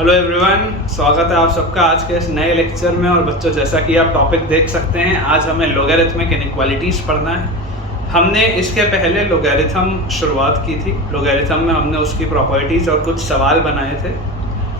Hello everyone, स्वागत है आप सबका आज के इस नए लेक्चर में। और बच्चों, जैसा कि आप टॉपिक देख सकते हैं, आज हमें लोगैरिथमिक इनइक्वालिटीज़ पढ़ना है। हमने इसके पहले लोगैरिथम शुरुआत की थी। लोगैरिथम में हमने उसकी प्रॉपर्टीज़ और कुछ सवाल बनाए थे,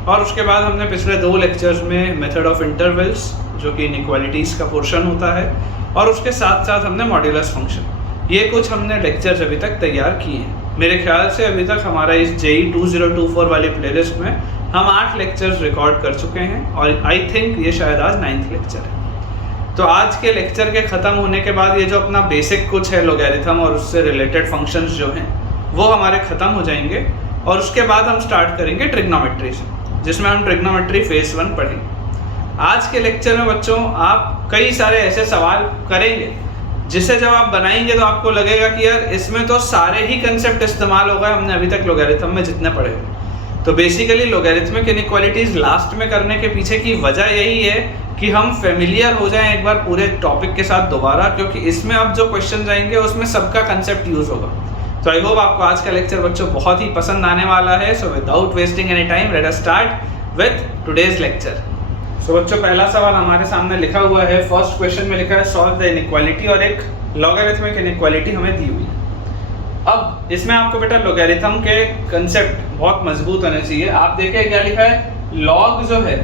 और उसके बाद हमने पिछले 2 लेक्चर्स में मेथड ऑफ इंटरवल्स, जो कि इनइक्वालिटीज़ का पोर्शन होता है, और उसके साथ साथ हमने मॉड्यूलस फंक्शन, ये कुछ हमने लेक्चर्स अभी तक तैयार किए हैं। मेरे ख्याल से अभी तक हमारा इस JEE 2024 वाली प्लेलिस्ट में हम 8 लेक्चर्स रिकॉर्ड कर चुके हैं, और आई थिंक ये शायद आज 9th लेक्चर है। तो आज के लेक्चर के ख़त्म होने के बाद ये जो अपना बेसिक कुछ है लोगैरिथम और उससे रिलेटेड फंक्शंस जो हैं वो हमारे ख़त्म हो जाएंगे, और उसके बाद हम स्टार्ट करेंगे ट्रिग्नोमेट्री से, जिसमें हम ट्रिग्नोमेट्री फेज़ 1 पढ़ेंगे। आज के लेक्चर में बच्चों आप कई सारे ऐसे सवाल करेंगे जिसे जब आप बनाएंगे तो आपको लगेगा कि यार इसमें तो सारे ही कंसेप्ट इस्तेमाल हो गए हमने अभी तक लोगैरिथम में जितने पढ़े हुए। तो बेसिकली लोगैरिथमिक इनइक्वालिटीज़ लास्ट में करने के पीछे की वजह यही है कि हम फेमिलियर हो जाएं एक बार पूरे टॉपिक के साथ दोबारा, क्योंकि इसमें अब जो क्वेश्चन आएंगे उसमें सबका कंसेप्ट यूज़ होगा। तो आई होप आपको आज का लेक्चर बच्चों बहुत ही पसंद आने वाला है। So without wasting any time let us start with today's lecture. So बच्चों, पहला सवाल हमारे सामने लिखा हुआ है। फर्स्ट क्वेश्चन में लिखा है सॉल्व द इनइक्वालिटी, और एक लॉगरिथमिक इनइक्वालिटी हमें दी हुई है। अब इसमें आपको बेटा लॉगरिथम के कंसेप्ट बहुत मजबूत होने चाहिए। आप देखिए क्या लिखा है, लॉग जो है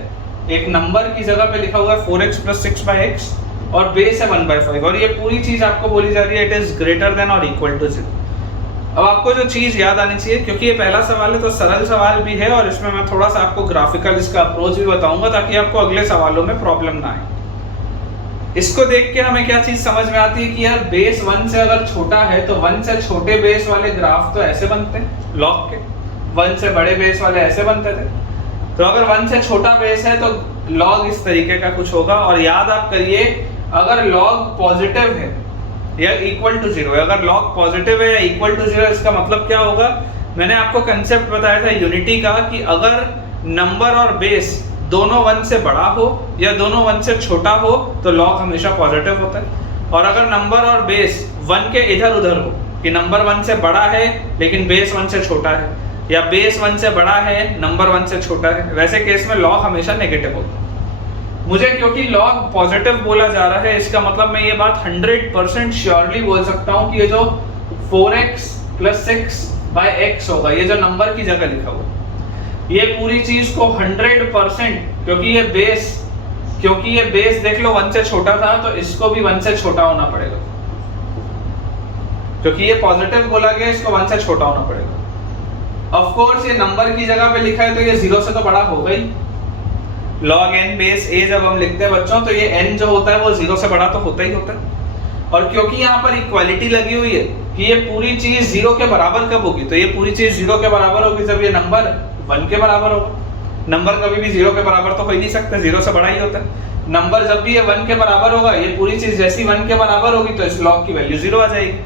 एक नंबर की जगह पे लिखा हुआ है 4x + 6/x, और बेस है 1/5, और ये पूरी चीज आपको बोली जा रही है इट इज ग्रेटर देन और इक्वल टू 0। अब आपको जो चीज़ याद आनी चाहिए, क्योंकि ये पहला सवाल है तो सरल सवाल भी है, और इसमें मैं थोड़ा सा आपको ग्राफिकल इसका अप्रोच भी बताऊंगा ताकि आपको अगले सवालों में प्रॉब्लम ना आए। इसको देख के हमें क्या चीज़ समझ में आती है कि यार बेस 1 से अगर छोटा है तो 1 से छोटे बेस वाले ग्राफ तो ऐसे बनते हैं लॉग के, 1 से बड़े बेस वाले ऐसे बनते थे। तो अगर 1 से छोटा बेस है तो लॉग इस तरीके का कुछ होगा। और याद आप करिए, अगर लॉग पॉजिटिव है या इक्वल टू 0 है, अगर लॉग पॉजिटिव है या इक्वल टू 0, इसका मतलब क्या होगा, मैंने आपको कंसेप्ट बताया था यूनिटी का कि अगर नंबर और बेस दोनों 1 से बड़ा हो या दोनों 1 से छोटा हो तो लॉग हमेशा पॉजिटिव होता है। और अगर नंबर और बेस 1 के इधर उधर हो, कि नंबर 1 से बड़ा है लेकिन बेस 1 से छोटा है, या बेस 1 से बड़ा है नंबर 1 से छोटा है, वैसे केस में लॉग हमेशा नेगेटिव होता है। मुझे क्योंकि लॉग पॉजिटिव बोला जा रहा है, इसका मतलब मैं ये बात 100% श्योरली बोल सकता हूँ कि ये जो 4x + 6/x होगा, ये जो नंबर की जगह लिखा हुआ, ये पूरी चीज को 100%, क्योंकि ये बेस देख लो 1 से छोटा था तो इसको भी 1 से छोटा होना पड़ेगा, क्योंकि ये पॉजिटिव बोला गया, इसको 1 से छोटा होना पड़ेगा। ऑफ कोर्स ये नंबर की जगह पे लिखा है तो ये 0 से तो बड़ा होगा ही। log n बेस a जब हम लिखते हैं बच्चों तो ये n जो होता है वो 0 से बड़ा तो होता ही होता है। और क्योंकि यहाँ पर इक्वालिटी लगी हुई है कि ये पूरी चीज 0 के बराबर कब होगी, तो ये पूरी चीज 0 के बराबर होगी जब ये नंबर 1 के बराबर होगा। नंबर कभी भी 0 के बराबर तो हो ही नहीं सकता, 0 से बड़ा ही होता है। नंबर जब भी ये 1 के बराबर होगा, ये पूरी चीज जैसी 1 के बराबर होगी तो इस log की वैल्यू 0 आ जाएगी।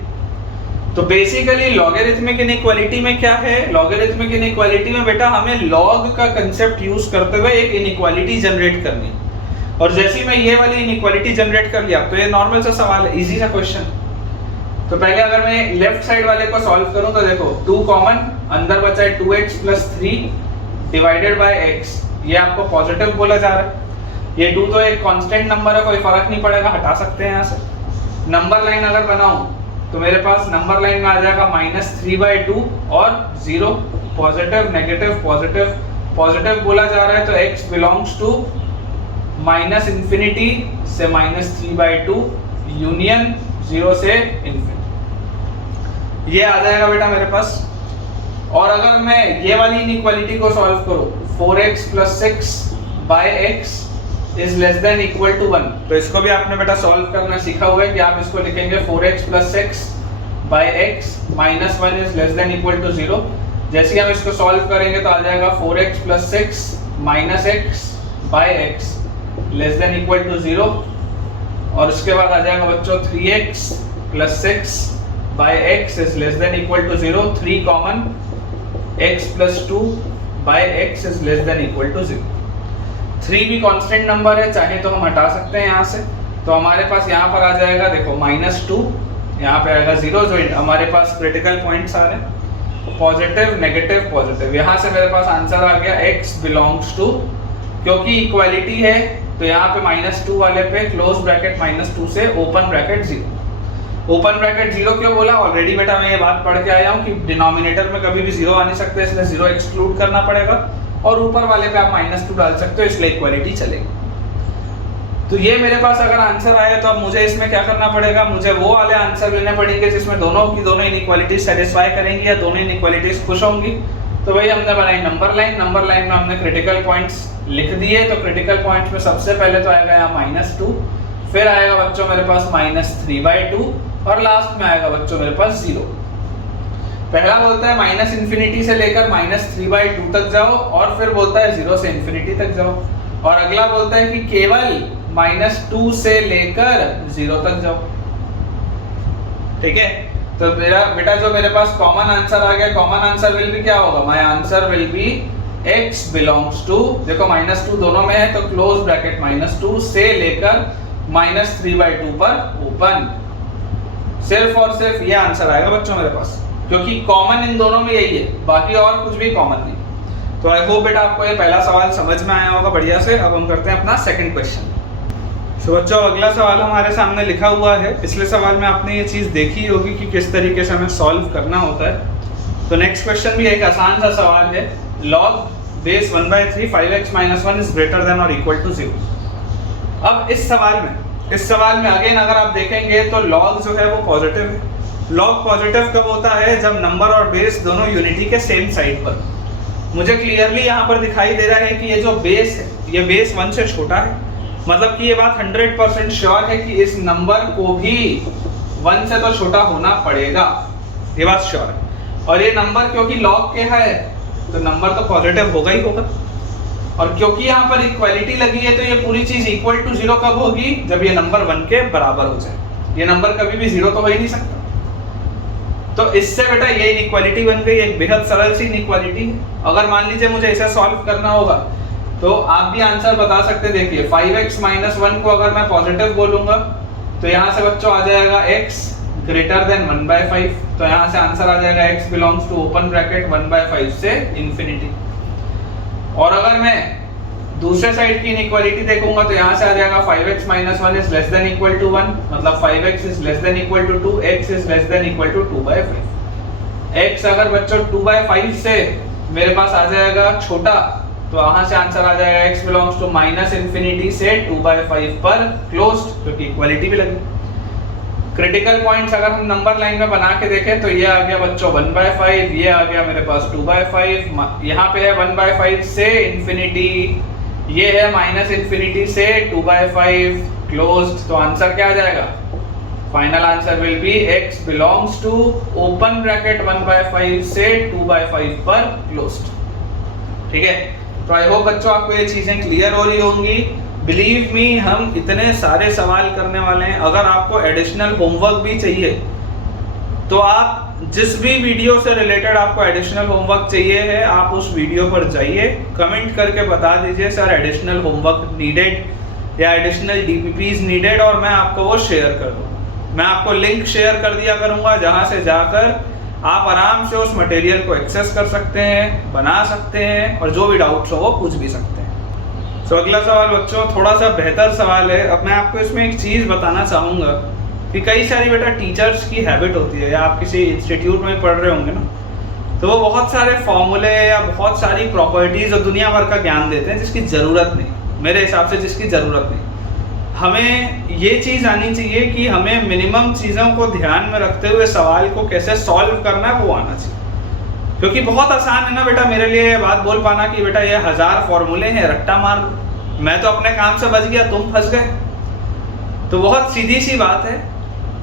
तो बेसिकली लॉगरिथमिक इनइक्वालिटी में क्या है, लॉगरिथमिक इनइक्वालिटी में बेटा हमें लॉग का कंसेप्ट यूज करते हुए एक इनइक्वालिटी जनरेट करनी। और जैसे मैं ये वाली इनइक्वालिटी जनरेट कर लिया तो ये नॉर्मल सा सवाल है, इजी सा क्वेश्चन। तो पहले अगर मैं लेफ्ट साइड वाले को सॉल्व करूं तो देखो 2 कॉमन, अंदर बचा है 2x + 3 डिवाइडेड बाय x, ये आपको पॉजिटिव बोला जा रहा है। ये 2 तो एक कांस्टेंट नंबर है, कोई फर्क नहीं पड़ेगा, हटा सकते हैं यहाँ से। नंबर लाइन अगर बनाऊं तो मेरे पास नंबर लाइन में आ जाएगा -3/2 और 0, पॉजिटिव नेगेटिव पॉजिटिव, पॉजिटिव बोला जा रहा है तो x बिलोंग्स टू -∞ से -3/2 यूनियन 0 से ∞, ये आ जाएगा बेटा मेरे पास। और अगर मैं ये वाली इनइक्वालिटी को सॉल्व करूं, 4x + 6/x is less than equal to 1, तो इसको भी आपने बेटा सॉल्व करना सीखा हुआ है कि आप इसको लिखेंगे 4x + 6/x - 1 is less than equal to 0। जैसे ही हम इसको सॉल्व करेंगे तो आ जाएगा 4x + 6 - x/x less than equal to 0, और उसके बाद आ जाएगा बच्चों 3x + 6/x is less than equal to 0, 3 common, x + 2/x is less than equal to 0। 3 भी कांस्टेंट नंबर है, चाहे तो हम हटा सकते हैं यहाँ से, तो हमारे पास यहाँ पर आ जाएगा देखो -2, यहाँ पे आएगा 0, जो हमारे पास क्रिटिकल पॉइंट्स आ रहे हैं। पॉजिटिव नेगेटिव पॉजिटिव, यहाँ से मेरे पास आंसर आ गया x बिलोंग्स टू, क्योंकि इक्वालिटी है तो यहाँ पे -2 वाले पे क्लोज ब्रैकेट -2 से ओपन ब्रैकेट 0। ओपन ब्रैकेट 0 क्यों बोला? ऑलरेडी बेटा मैं ये बात पढ़ के आया हूँ कि डिनोमिनेटर में कभी भी 0 आ नहीं सकते, इसलिए 0 एक्सक्लूड करना पड़ेगा, और ऊपर वाले पे आप -2 डाल सकते हो, इसलिए इक्वालिटी चलेगी। तो ये मेरे पास अगर आंसर आया तो अब मुझे इसमें क्या करना पड़ेगा? मुझे वो वाले आंसर लेने पड़ेंगे जिसमें दोनों की दोनों इनइक्वालिटीज सेटिस्फाई करेंगी या दोनों इनइक्वालिटीज खुश होंगी। तो वही हमने बनाई नंबर लाइन। नंबर लाइन में हमने क्रिटिकल पॉइंट्स लिख दिए। तो क्रिटिकल पॉइंट्स में सबसे पहले तो आएगा यहाँ -2, फिर आएगा बच्चों मेरे पास -3/2 और लास्ट में आएगा बच्चों मेरे पास 0। पहला बोलता है -∞ से लेकर -3/2 तक जाओ, और फिर बोलता है 0 से ∞ तक जाओ, और अगला बोलता है कि केवल -2 से लेकर 0 तक जाओ। ठीक है, तो मेरा बेटा जो मेरे पास कॉमन आंसर आ गया, कॉमन आंसर विल बी क्या होगा? My answer will be x belongs to, देखो -2 दोनों में है तो क्लोज ब्रैकेट -2 से लेकर -3/2 पर ओपन। सिर्फ और सिर्फ ये आंसर आएगा बच्चों मेरे पास, क्योंकि कॉमन इन दोनों में यही है, बाकी और कुछ भी कॉमन नहीं। तो आई होप बेटा आपको ये पहला सवाल समझ में आया होगा बढ़िया से। अब हम करते हैं अपना सेकंड क्वेश्चन। तो बच्चों अगला सवाल हमारे सामने लिखा हुआ है। पिछले सवाल में आपने ये चीज़ देखी होगी कि किस तरीके से हमें सॉल्व करना होता है। तो नेक्स्ट क्वेश्चन भी एक आसान सा सवाल है। log base 1/3 5x - 1 is greater then और इक्वल टू 0। अब इस सवाल में अगेन अगर आप देखेंगे तो log जो है वो पॉजिटिव है। log पॉजिटिव कब होता है? जब नंबर और बेस दोनों यूनिटी के सेम साइड पर। मुझे क्लियरली यहाँ पर दिखाई दे रहा है कि ये जो बेस है ये बेस 1 से छोटा है, मतलब कि ये बात 100% श्योर है कि इस नंबर को भी 1 से तो छोटा होना पड़ेगा, ये बात श्योर है। और ये नंबर क्योंकि log के है तो नंबर तो पॉजिटिव होगा ही होगा, और क्योंकि यहाँ पर इक्वालिटी लगी है तो ये पूरी चीज इक्वल टू 0 कब होगी? जब ये नंबर 1 के बराबर हो जाए। ये नंबर कभी भी 0 तो हो ही नहीं सकता। तो इससे बेटा ये इनइक्वालिटी बन गई, एक बेहद सरल सी इनइक्वालिटी है। अगर मान लीजिए मुझे इसे सॉल्व करना होगा तो आप भी आंसर बता सकते हैं। देखिए 5x - 1 को अगर मैं पॉजिटिव बोलूंगा तो यहाँ से बच्चों आ जाएगा x ग्रेटर देन 1/5, तो यहाँ से आंसर आ जाएगा x belongs to open bracket 1/5 से इन्फिनिटी। और अगर मैं दूसरे साइड की इनइक्वालिटी देखूंगा तो यहाँ से आ जाएगा 5x - 1 is less than equal to 1, मतलब 5x is less than equal to 2, x is less than equal to 2/5। x अगर बच्चों 2/5 से मेरे पास आ जाएगा छोटा, तो वहां से आंसर आ जाएगा x बिलोंग्स टू -∞ से 2/5 पर क्लोज्ड, क्योंकि इक्वालिटी भी लगी। क्रिटिकल पॉइंट्स अगर हम नंबर लाइन में बना के देखें तो ये आ गया बच्चों 1/5, ये आ गया मेरे पास 2/5, यहाँ पे है 1/5 से इन्फिनिटी, ये है -∞ से 2/5 क्लोज्ड। तो आंसर क्या आ जाएगा? Final answer will be x belongs to open bracket 1/5 से 2/5 पर क्लोज्ड। ठीक है, तो आई होप बच्चों आपको ये चीजें क्लियर हो रही होंगी। बिलीव मी, हम इतने सारे सवाल करने वाले हैं। अगर आपको एडिशनल होमवर्क भी चाहिए तो आप जिस भी वीडियो से रिलेटेड आपको एडिशनल होमवर्क चाहिए है, आप उस वीडियो पर जाइए, कमेंट करके बता दीजिए सर एडिशनल होमवर्क नीडेड या एडिशनल डीपीपीज नीडेड, और मैं आपको वो शेयर कर दूंगा। मैं आपको लिंक शेयर कर दिया करूंगा जहां से जाकर आप आराम से उस मटेरियल को एक्सेस कर सकते हैं, बना सकते हैं, और जो भी डाउट्स हो वो पूछ भी सकते हैं। तो अगला सवाल बच्चों थोड़ा सा बेहतर सवाल है। अब मैं आपको इसमें एक चीज़ बताना चाहूँगा कि कई सारी बेटा टीचर्स की हैबिट होती है, या आप किसी इंस्टीट्यूट में पढ़ रहे होंगे ना, तो वो बहुत सारे फॉर्मूले या बहुत सारी प्रॉपर्टीज़ और दुनिया भर का ज्ञान देते हैं जिसकी ज़रूरत नहीं, मेरे हिसाब से जिसकी ज़रूरत नहीं। हमें ये चीज़ आनी चाहिए कि हमें मिनिमम चीज़ों को ध्यान में रखते हुए सवाल को कैसे सॉल्व करना है वो आना चाहिए। क्योंकि बहुत आसान है ना बेटा मेरे लिए ये बात बोल पाना कि बेटा ये 1000 फॉर्मूले हैं, रट्टा मार दो, मैं तो अपने काम से बच गया, तुम फंस गए। तो बहुत सीधी सी बात है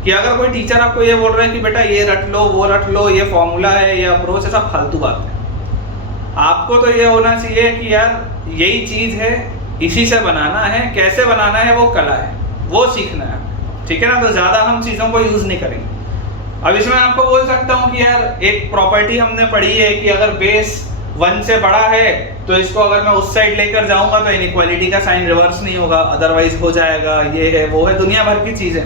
कि अगर कोई टीचर आपको ये बोल रहा है कि बेटा ये रट लो, वो रट लो, ये फॉर्मूला है, ये अप्रोच है, सब फालतू बात है। आपको तो ये होना चाहिए कि यार यही चीज़ है, इसी से बनाना है, कैसे बनाना है वो कला है, वो सीखना है। ठीक है ना, तो ज़्यादा हम चीज़ों को यूज़ नहीं करेंगे। अब इसमें आपको बोल सकता हूँ कि यार एक प्रॉपर्टी हमने पढ़ी है कि अगर बेस 1 से बड़ा है तो इसको अगर मैं उस साइड लेकर जाऊंगा तो इनइक्वालिटी का साइन रिवर्स नहीं होगा, अदरवाइज हो जाएगा, ये है वो है, दुनिया भर की चीज़ें।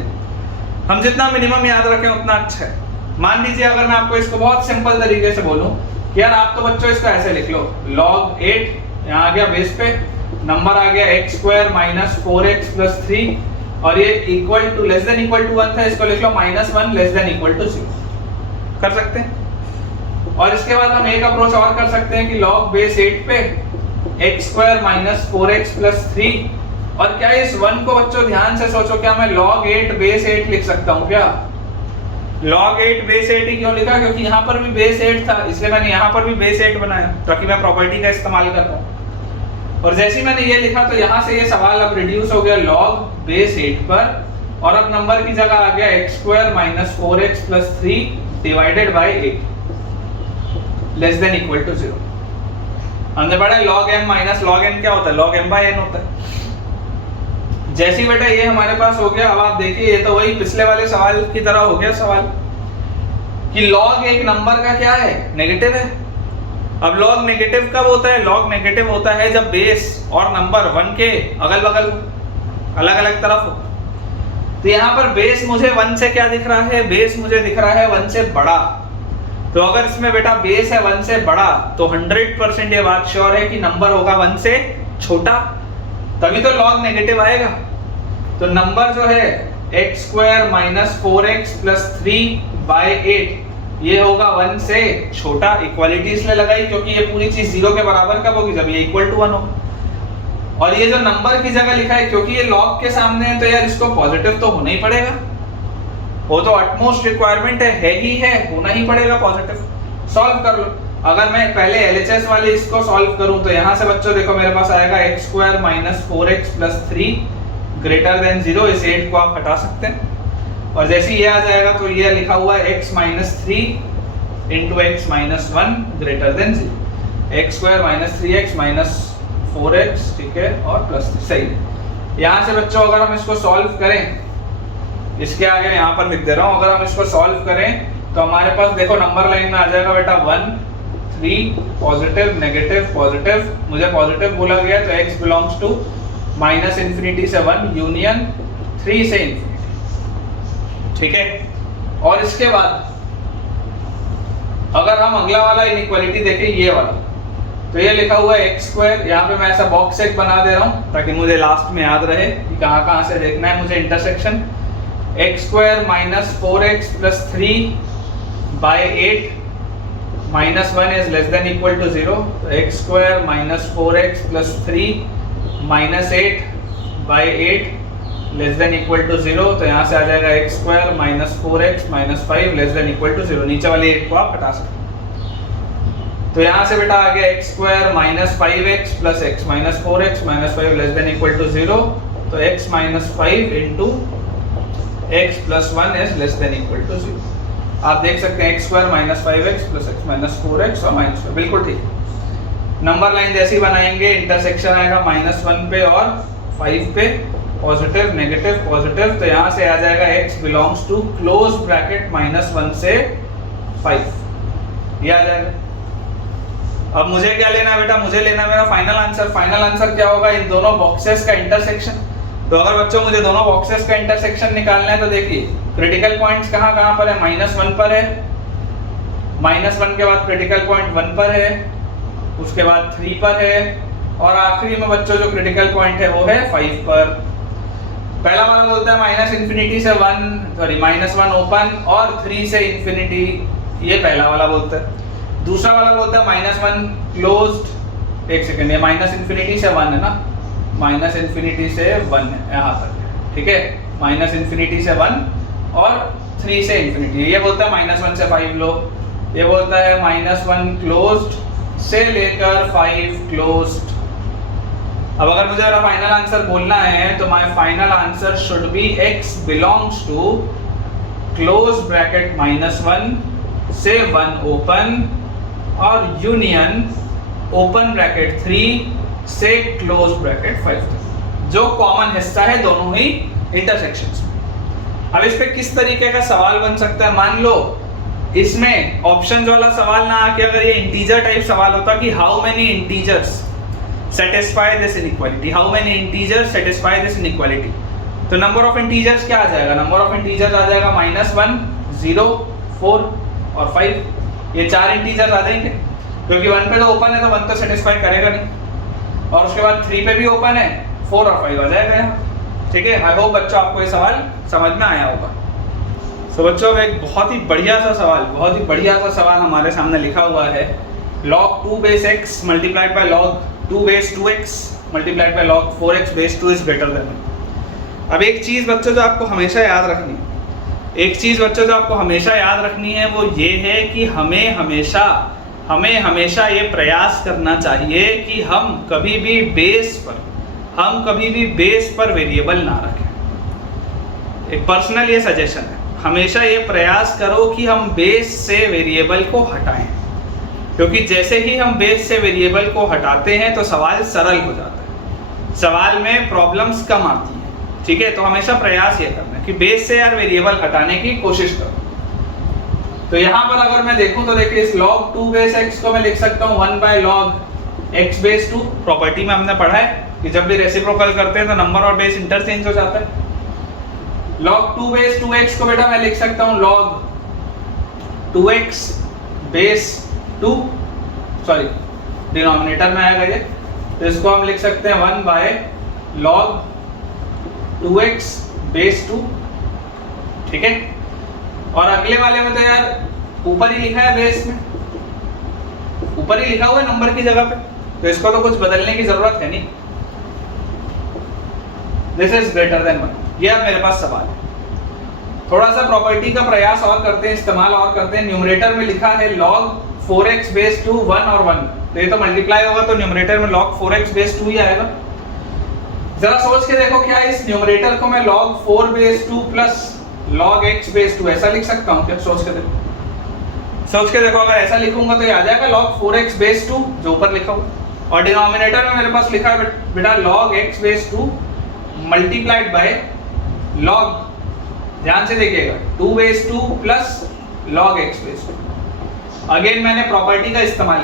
हम जितना मिनिमम याद रखें उतना अच्छा है। मान लीजिए अगर मैं आपको इसको बहुत सिंपल तरीके से बोलूं कि यार आप तो बच्चों इसको ऐसे लिख लो, log 8 यहाँ आ गया बेस पे, नंबर आ गया x square minus 4x plus 3 और ये equal to less than equal to 1 था, इसको लिख लो -1 लेस देन इक्वल टू 0 कर सकते हैं। और इसके बाद हम एक अप्रोच और कर सकते हैं कि log बेस 8 पे x square minus 4x plus 3 और क्या इस 1 को बच्चों ध्यान से सोचो, क्या मैं log 8 बेस 8 लिख सकता हूँ क्या? log 8 बेस 8 ही क्यों लिखा? क्योंकि यहाँ पर भी बेस 8 था, इसलिए मैंने यहाँ पर भी बेस 8 बनाया ताकि मैं प्रॉपर्टी का इस्तेमाल कर पाऊँ। और जैसे ही मैंने ये लिखा तो यहाँ से ये सवाल अब रिड्यूस हो गया log बेस 8 पर और अब नंबर की जगह आ गया x square minus 4x plus 3 divided by 8 less than equal to 0। हमने पढ़ा log m minus log n क्या होता है? log m बाय n होता है। जैसी बेटा ये हमारे पास हो गया, अब आप देखिए ये तो वही पिछले वाले सवाल की तरह हो गया सवाल कि log एक नंबर का क्या है? नेगेटिव है। अब log नेगेटिव कब होता है? log नेगेटिव होता है जब बेस और नंबर 1 के अगल बगल अलग अलग तरफ हो। तो यहाँ पर बेस मुझे 1 से क्या दिख रहा है? बेस मुझे दिख रहा है 1 से बड़ा। तो अगर इसमें बेटा बेस है 1 से बड़ा तो 100% ये बात श्योर है कि नंबर होगा 1 से छोटा, तभी तो log नेगेटिव आएगा। तो नंबर जो है x square minus 4x plus 3 by 8 ये होगा 1 से छोटा। इक्वालिटी इसलिए लगाई क्योंकि ये पूरी चीज 0 के बराबर कब होगी? जब ये इक्वल टू 1 होगा। और ये जो नंबर की जगह लिखा है क्योंकि ये log के सामने है तो यार इसको पॉजिटिव तो होना ही पड़ेगा, वो तो अटमोस्ट रिक्वायरमेंट है ही है, होना ही पड़ेगा पॉजिटिव। सॉल्व कर लो। अगर मैं पहले LHS वाले इसको सॉल्व करूं तो यहाँ से बच्चों देखो मेरे पास आएगा x square minus 4x plus 3 greater than 0। इस 8 को आप हटा सकते हैं और जैसे ये आ जाएगा तो ये लिखा हुआ है x minus 3 into x minus 1 greater than 0। x square minus 3x minus 4x, ठीक है, और प्लस 3 सही है। यहाँ से बच्चों अगर हम इसको सॉल्व करें, इसके आगे यहाँ पर लिख दे रहा हूँ, अगर हम इसको सॉल्व करें तो हमारे पास देखो नंबर लाइन में आ जाएगा बेटा 1 3 पॉजिटिव नेगेटिव पॉजिटिव। मुझे पॉजिटिव बोला गया तो x belongs to minus infinity से 1 यूनियन 3 से इंफिनिटी, ठीक है। और इसके बाद अगर हम अगला वाला इनइक्वालिटी देखें, ये वाला, तो ये लिखा हुआ है x स्क्वायर, यहाँ पे मैं ऐसा बॉक्स एक बना दे रहा हूँ ताकि मुझे लास्ट में याद रहे कि कहाँ कहाँ से देखना है मुझे intersection. x square minus 4x plus 3 by 8 minus 1 is less than equal to 0। तो x square minus 4x plus 3 minus 8 by 8 less than equal to 0। तो यहाँ से आ जाएगा x square minus 4x minus 5 less than equal to 0। नीचे वाले 8 को आप हटा सकते हैं। तो यहाँ से बेटा आ गया x square minus 5x plus x minus 4x minus 5 less than equal to 0। तो x minus 5 into x plus 1 is less than equal to 0। आप देख सकते हैं x square minus 5x plus x minus 4x और minus 5, बिल्कुल ठीक। Number line जैसे ही बनाएंगे इंटरसेक्शन आएगा -1 पे और 5 पे, पॉजिटिव नेगेटिव पॉजिटिव। तो यहाँ से आ जाएगा x belongs to close bracket -1 से 5, ये आ जाएगा। अब मुझे क्या लेना है बेटा? मुझे लेना है मेरा फाइनल आंसर। फाइनल आंसर क्या होगा? इन दोनों बॉक्सेस का इंटरसेक्शन। तो अगर बच्चों मुझे दोनों बॉक्सेस का इंटरसेक्शन निकालना है तो देखिए क्रिटिकल पॉइंट्स कहाँ कहाँ पर है? -1 पर है, -1 के बाद क्रिटिकल पॉइंट 1 पर है, उसके बाद 3 पर है और आखिरी में बच्चों जो क्रिटिकल पॉइंट है वो है 5 पर। पहला वाला बोलता है माइनस इंफिनिटी से 1 ओपन और 3 से इंफिनिटी, ये पहला वाला बोलता है। दूसरा वाला बोलता है -1 क्लोज्ड। एक सेकंड, ये माइनस इंफिनिटी से 1 है ना, माइनस इंफिनिटी से 1 है यहाँ तक, ठीक है, माइनस इंफिनिटी से 1 और 3 से इंफिनिटी। ये बोलता है -1 से 5 लो, ये बोलता है -1 क्लोज्ड से लेकर 5 क्लोज्ड। अब अगर मुझे मेरा फाइनल आंसर बोलना है तो my final answer should be x belongs to close bracket -1 से 1 ओपन और यूनियन ओपन ब्रैकेट 3 से क्लोज ब्रैकेट 5, जो कॉमन हिस्सा है दोनों ही इंटरसेक्शंस में। अब इस पे किस तरीके का सवाल बन सकता है? मान लो इसमें ऑप्शंस वाला सवाल ना आके अगर ये इंटीजर टाइप सवाल होता कि how many integers satisfy this inequality, how many integers satisfy this inequality, तो नंबर ऑफ इंटीजर्स क्या आ जाएगा? नंबर ऑफ इंटीजर्स आ जाएगा -1 0 4 और 5, ये 4 इंटीजर आ जाएंगे, क्योंकि 1 पे तो ओपन है तो 1 तो सेटिस्फाई करेगा नहीं, और उसके बाद 3 पे भी ओपन है, 4 और 5 आ जाएगा यहाँ। ठीक है, आई होप बच्चों आपको ये सवाल समझ में आया होगा। तो बच्चों एक बहुत ही बढ़िया सा सवाल हमारे सामने लिखा हुआ है, log 2 base x multiplied by log 2 base 2x multiplied by log 4x base 2 is greater than 1। अब एक चीज़ बच्चों जो आपको हमेशा याद रखनी है, वो ये है कि हमें हमेशा ये प्रयास करना चाहिए कि हम कभी भी बेस पर वेरिएबल ना रखें। एक पर्सनल ये सजेशन है, हमेशा ये प्रयास करो कि हम बेस से वेरिएबल को हटाएं, क्योंकि जैसे ही हम बेस से वेरिएबल को हटाते हैं तो सवाल सरल हो जाता है, सवाल में प्रॉब्लम्स कम आती हैं। ठीक है, तो हमेशा प्रयास ये करना है कि बेस से यार वेरिएबल हटाने की कोशिश करो। तो यहाँ पर अगर मैं देखूँ तो देखिए, इस log 2 base x को मैं लिख सकता हूँ 1 by log x base 2। Property में हमने पढ़ा है कि जब भी रेसिप्रोकल करते हैं तो नंबर और बेस इंटरचेंज हो जाता है। log 2 base 2x को बेटा मैं लिख सकता हूँ log 2x base 2, sorry denominator में आएगा ये, तो इसको हम लिख सकते हैं 1 by log 2x base 2। ठीक है, और अगले वाले में तो यार ऊपर ही लिखा है, बेस में ऊपर ही लिखा हुआ है नंबर की जगह पे, तो इसको तो कुछ बदलने की जरूरत है नहीं। This is greater then 1। ये अब मेरे पास सवाल है, थोड़ा सा प्रॉपर्टी का प्रयास और करते हैं, इस्तेमाल और करते हैं। न्यूमरेटर में लिखा है log 4x base 2 1 और 1, तो ये तो मल्टीप्लाई होगा तो न्यूमरेटर में log 4x base 2 ही आएगा। जरा सोच के देखो, क्या इस न्यूमरेटर को मैं log 4 base 2 plus log x base 2 ऐसा लिख सकता हूँ क्या? सोच के देखो, अगर ऐसा लिखूंगा तो ये आ जाएगा log 4x base 2 जो ऊपर लिखा हुआ, और डिनोमिनेटर में मेरे पास लिखा है बेटा log x base 2 multiplied by log, ध्यान से देखिएगा, 2 base 2 plus log x base 2। Again मैंने प्रॉपर्टी का इस्तेमाल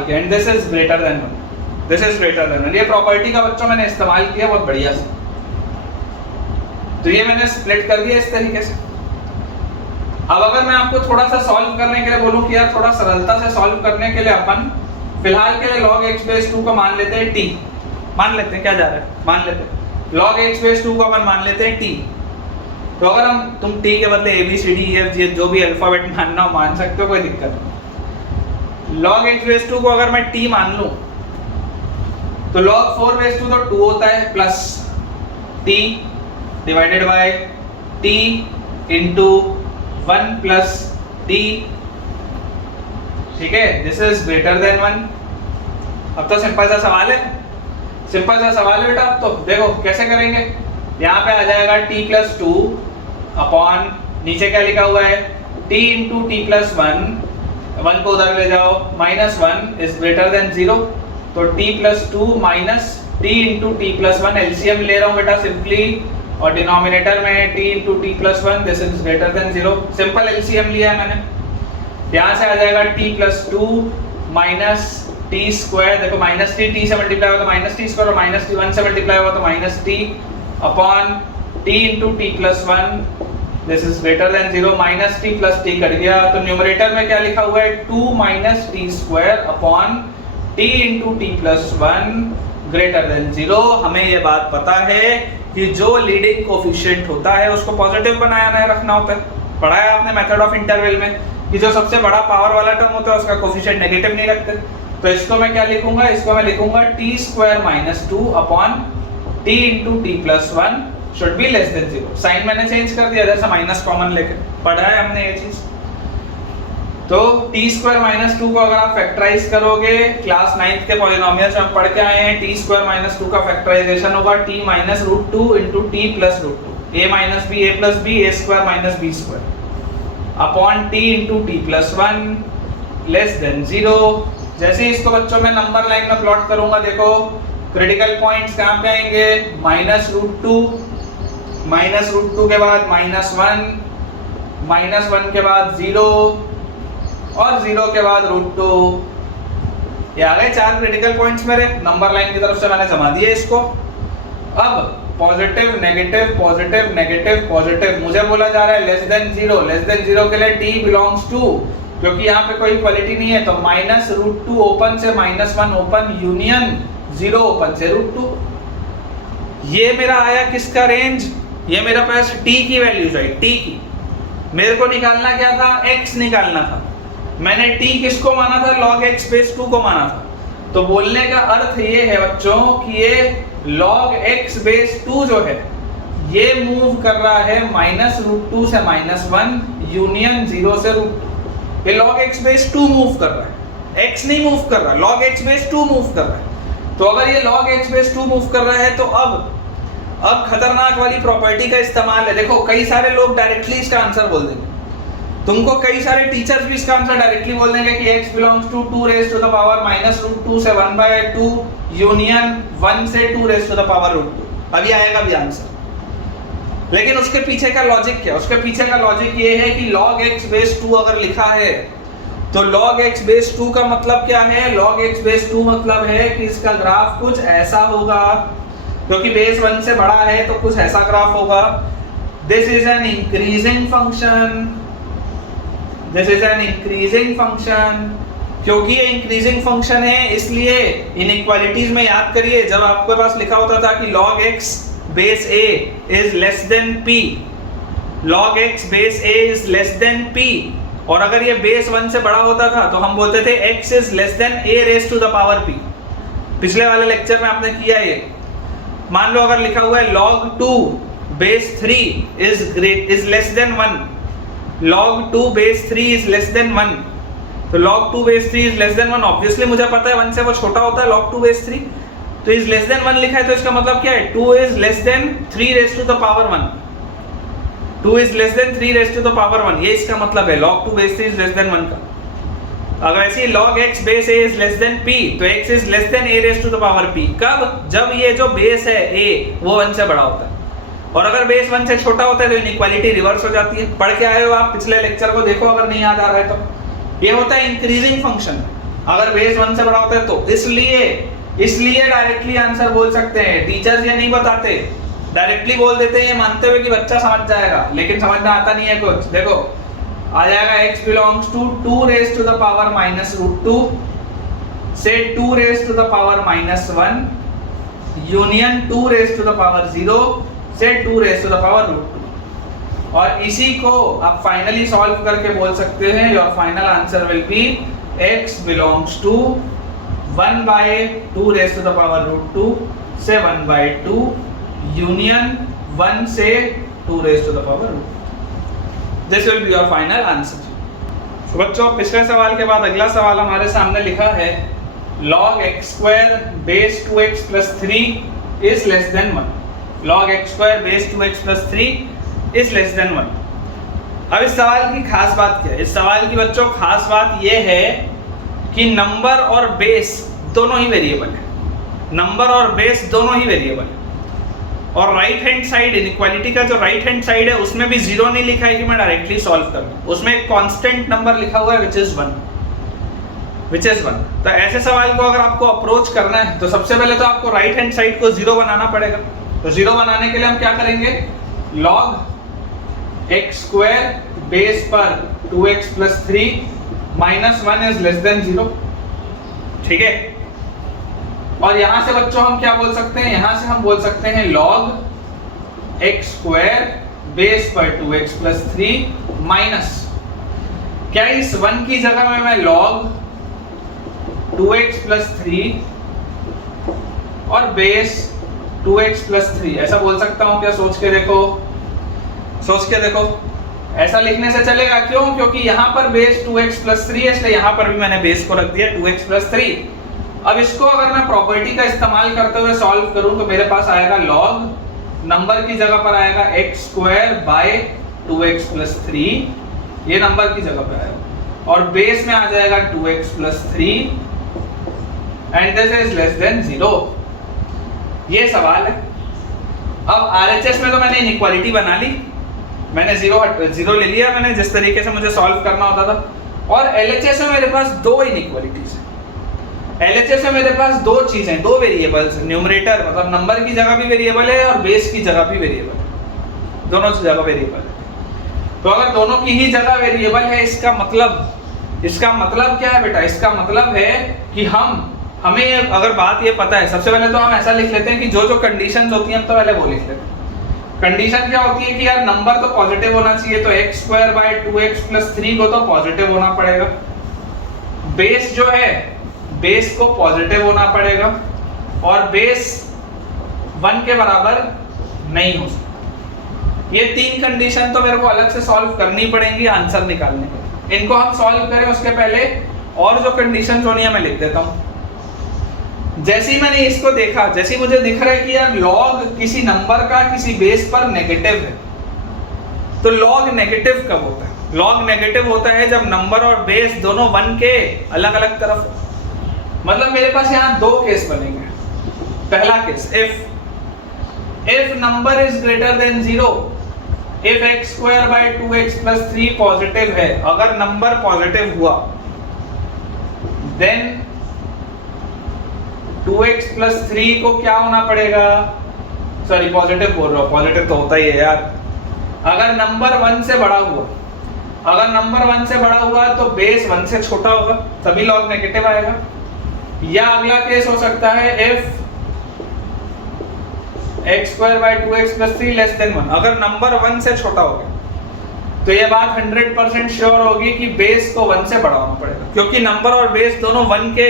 किया, and this is greater then 1। ये प्रॉपर्टी का बच्चों मैंने इस्तेमाल किया बहुत बढ़िया से, तो ये मैंने स्प्लिट कर दिया इस तरीके से। अब अगर मैं आपको थोड़ा सा सॉल्व करने के लिए बोलूं कि यार थोड़ा सरलता से सॉल्व करने के लिए अपन फिलहाल के लिए log x base 2 को मान लेते हैं t, मान लेते हैं, क्या जा रहा है, मान लेते हैं log x base 2 को अपन मान लेते हैं t। तो अगर तुम t के बदले a b c d e f g जो भी अल्फाबेट मानना हो मान सकते हो, कोई दिक्कत नहीं। log x base 2 को अगर मैं t मान लूं तो log 4 base 2 तो 2 होता है, plus t divided by t into 1 plus t। ठीक है, दिस इज ग्रेटर देन 1। अब तो सिंपल सा सवाल है बेटा। अब तो देखो कैसे करेंगे, यहाँ पे आ जाएगा t प्लस 2 अपॉन, नीचे क्या लिखा हुआ है, t इंटू टी प्लस 1 को उधर ले जाओ, माइनस 1 इज ग्रेटर देन 0, तो t plus 2 minus t into T plus 1, LCM ले रहा हूँ बेटा सिंपली, और डिनोमिनेटर में t into T plus 1, this is greater then 0। Simple LCM लिया है मैंने। यहाँ से आ जाएगा t plus 2 minus T square, देखो माइनस टी से मल्टीप्लाई होगा तो माइनस टी स्क्वायर, और माइनस टी 1 से मल्टीप्लाई होगा तो minus T upon T into T plus 1, this is greater then 0। Minus T plus T cut गया, तो न्यूमरेटर में क्या लिखा हुआ है, 2 minus T square upon T into T plus 1 greater than 0। हमें ये बात पता है कि जो लीडिंग कोफिशिएंट होता है उसको पॉजिटिव बनाया रखना होता है। पढ़ा है आपने मेथड ऑफ इंटरवल में कि जो सबसे बड़ा पावर वाला टर्म होता है उसका कोफिशिएंट नेगेटिव नहीं रखते। तो इसको मैं क्या लिखूंगा, इसको मैं लिखूंगा T square minus 2 upon T into T plus 1 should be less than 0। Sign मैंने चेंज कर दिया, जैसा माइनस कॉमन लेके पढ़ा है हमने ये चीज। तो टी स्क्वायर माइनस 2 को अगर आप फैक्टराइज करोगे, क्लास 9th के पॉलिनोमियल्स में हम पढ़ के आए हैं, टी स्क्वायर माइनस 2 का फैक्टराइजेशन होगा T minus root 2 into T plus root 2, A minus B A plus B, A square minus B square upon T into T plus 1 less than 0। जैसे इसको बच्चों में नंबर लाइन में plot करूंगा, देखो critical points कहाँ पे आएंगे, माइनस रूट 2 के बाद माइनस 1 के बाद 0 और 0 के बाद रूट 2। ये आ गए 4 क्रिटिकल पॉइंट्स मेरे, नंबर लाइन की तरफ से मैंने जमा दिए इसको। अब positive negative positive negative positive. मुझे बोला जा रहा है लेस देन जीरो के लिए t बिलोंग्स टू, क्योंकि यहाँ पे कोई इक्वालिटी नहीं है तो -√2 ओपन से -1 ओपन यूनियन 0 ओपन से √2। ये मेरा आया किसका रेंज, ये मेरे पास t की वैल्यूज आई, t की। मेरे को निकालना क्या था, x निकालना था। मैंने t किसको माना था, log x बेस 2 को माना था। तो बोलने का अर्थ ये है बच्चों कि ये log x बेस 2 जो है ये मूव कर रहा है -√2 से -1 यूनियन 0 से √2। ये log x बेस 2 मूव कर रहा है, x नहीं मूव कर रहा, log x बेस 2 मूव कर रहा है। तो अगर ये log x बेस 2 मूव कर रहा है तो अब खतरनाक वाली प्रॉपर्टी का इस्तेमाल है। देखो कई सारे लोग डायरेक्टली इसका आंसर बोल देंगे, तुमको कई सारे टीचर्स भी इसका आंसर डायरेक्टली बोल देंगे कि x belongs to 2 raise to the power -√2 से 1/2 यूनियन 1 से 2 रेज़ टू द पावर √2। अभी आएगा भी आंसर, लेकिन उसके पीछे का लॉजिक क्या, उसके पीछे का लॉजिक ये है कि log x बेस 2 अगर लिखा है तो log x बेस 2 का मतलब क्या है, log x बेस 2 मतलब है कि इसका ग्राफ कुछ ऐसा होगा, क्योंकि बेस 1 से बड़ा है तो कुछ ऐसा ग्राफ होगा। This is an increasing function, this is an increasing function. क्योंकि ये इंक्रीजिंग फंक्शन है इसलिए इनइक्वालिटीज में याद करिए जब आपके पास लिखा होता था कि log x base a is less than p, log x base a is less than p, और अगर ये बेस 1 से बड़ा होता था तो हम बोलते थे x is less than a raise to the power p। पिछले वाले लेक्चर में आपने किया ये। मान लो अगर लिखा हुआ है log 2 base 3 is less than 1, log 2 base 3 is less than 1, तो log 2 base 3 is less than 1, obviously मुझे पता है 1 से वो छोटा होता है log 2 बेस 3, तो इज लेस देन 1 लिखा है तो इसका मतलब क्या है, 2 is less than 3 raise to the power 1, 2 is less than 3 raise to the power 1, ये इसका मतलब है log 2 base 3 is less than 1 का। अगर ऐसे log x base a is less than p तो x is less than a raise to the power p। कब, जब ये जो बेस है a वो 1 से बड़ा होता है, और अगर बेस 1 से छोटा होता है तो इनइक्वालिटी रिवर्स हो जाती है। पढ़ के आए हो आप पिछले लेक्चर को, देखो अगर नहीं याद आ रहा है तो। ये होता है इंक्रीजिंग फंक्शन, अगर बेस 1 से बड़ा होता है तो इसलिए डायरेक्टली आंसर बोल सकते हैं। टीचर्स ये नहीं बताते, डायरेक्टली बोल देते हैं ये मानते हुए कि बच्चा समझ जाएगा, लेकिन समझ में आता नहीं है कुछ। देखो आ जाएगा x belongs to 2 raise to the power -√2 से 2 raise to the power -1 union 2 raise to the power 0 से 2 रेज़ टू द पावर √2, और इसी को आप फाइनली सॉल्व करके बोल सकते हैं your final answer will be x belongs to 1/2 raise to the power √2 से 1/2 यूनियन 1 से 2 raise to the power √2। This will be your final answer। तो बच्चों पिछले सवाल के बाद अगला सवाल हमारे सामने लिखा है log x² base 2x plus 3 is less than 1। log x² base 2x plus 3 is less than 1। अब इस सवाल की खास बात क्या है, इस सवाल की बच्चों खास बात यह है कि नंबर और बेस दोनों ही वेरिएबल है, नंबर और बेस दोनों ही वेरिएबल है, और राइट हैंड साइड इनइक्वालिटी का जो राइट हैंड साइड है उसमें भी 0 नहीं लिखा है कि मैं डायरेक्टली सॉल्व करूं, उसमें एक कांस्टेंट नंबर लिखा हुआ है विच इज 1। तो ऐसे सवाल को अगर आपको अप्रोच करना है तो सबसे पहले तो आपको राइट हैंड साइड को 0 बनाना पड़ेगा। तो 0 बनाने के लिए हम क्या करेंगे, log x² बेस पर 2x plus 3 -1 is less than 0, ठीक है। और यहां से बच्चों हम क्या बोल सकते हैं, यहां से हम बोल सकते हैं log x² बेस पर 2x प्लस 3 माइनस, क्या इस 1 की जगह में मैं log 2x प्लस 3 और बेस 2x प्लस 3 ऐसा बोल सकता हूं क्या, सोच के देखो ऐसा लिखने से चलेगा, क्यों, क्योंकि यहां पर बेस 2x प्लस 3 है इसलिए यहां पर भी मैंने बेस को रख दिया 2x प्लस 3। अब इसको अगर मैं प्रॉपर्टी का इस्तेमाल करते हुए सॉल्व करूं तो मेरे पास आएगा log, नंबर की जगह पर आएगा x² बाय 2x प्लस 3, ये नंबर की जगह पर आएगा, और बेस में आ जाएगा 2x plus 3 and this is less than 0। ये सवाल है। अब RHS में तो मैंने इनइक्वालिटी बना ली, मैंने 0 ले लिया मैंने जिस तरीके से मुझे सॉल्व करना होता था, और LHS में मेरे पास 2 इनइक्वालिटीज है। LHS में मेरे पास दो चीजें, दो वेरिएबल्स, न्यूमरेटर मतलब नंबर की जगह भी वेरिएबल है और बेस की जगह भी वेरिएबल है, दोनों जगह वेरिएबल है। तो अगर दोनों की ही जगह वेरिएबल है, इसका मतलब क्या है बेटा? इसका मतलब है कि हमें अगर बात ये पता है, सबसे पहले तो हम ऐसा लिख लेते हैं कि जो जो कंडीशंस होती हैं हम तो पहले वो लिख लेते हैं। कंडीशन क्या होती है कि यार नंबर तो पॉजिटिव होना चाहिए, तो x² / 2x + 3 को तो पॉजिटिव होना पड़ेगा। बेस जो है, बेस को पॉजिटिव होना पड़ेगा और बेस 1 के बराबर नहीं हो सकता। ये तीन कंडीशन तो मेरे को अलग से सॉल्व करनी पड़ेंगी आंसर निकालने के। इनको हम सॉल्व करें उसके पहले और जो कंडीशन होनी है मैं लिख देता हूं। जैसे ही मैंने इसको देखा, जैसे ही मुझे दिख रहा है कि यार लॉग किसी नंबर का किसी बेस पर नेगेटिव है, तो लॉग नेगेटिव कब होता है? लॉग नेगेटिव होता है जब नंबर और बेस दोनों 1 के अलग अलग तरफ। मतलब मेरे पास यहाँ दो केस बनेंगे। पहला case, if number is greater then 0, if x² / 2x + 3 positive है, अगर नंबर पॉजिटिव हुआ, देन 2x + 3 को क्या होना पड़ेगा? सॉरी पॉजिटिव बोल रहा हूं, पॉजिटिव तो होता ही है यार। अगर नंबर 1 से बड़ा हुआ, अगर नंबर 1 से बड़ा हुआ तो बेस 1 से छोटा होगा, तभी लॉग नेगेटिव आएगा। या अगला केस हो सकता है इफ x² / 2x + 3 < 1, अगर नंबर 1 से छोटा हो गया तो ये बात 100% श्योर होगी कि बेस को 1 से बड़ा होना पड़ेगा, क्योंकि नंबर और बेस दोनों 1 के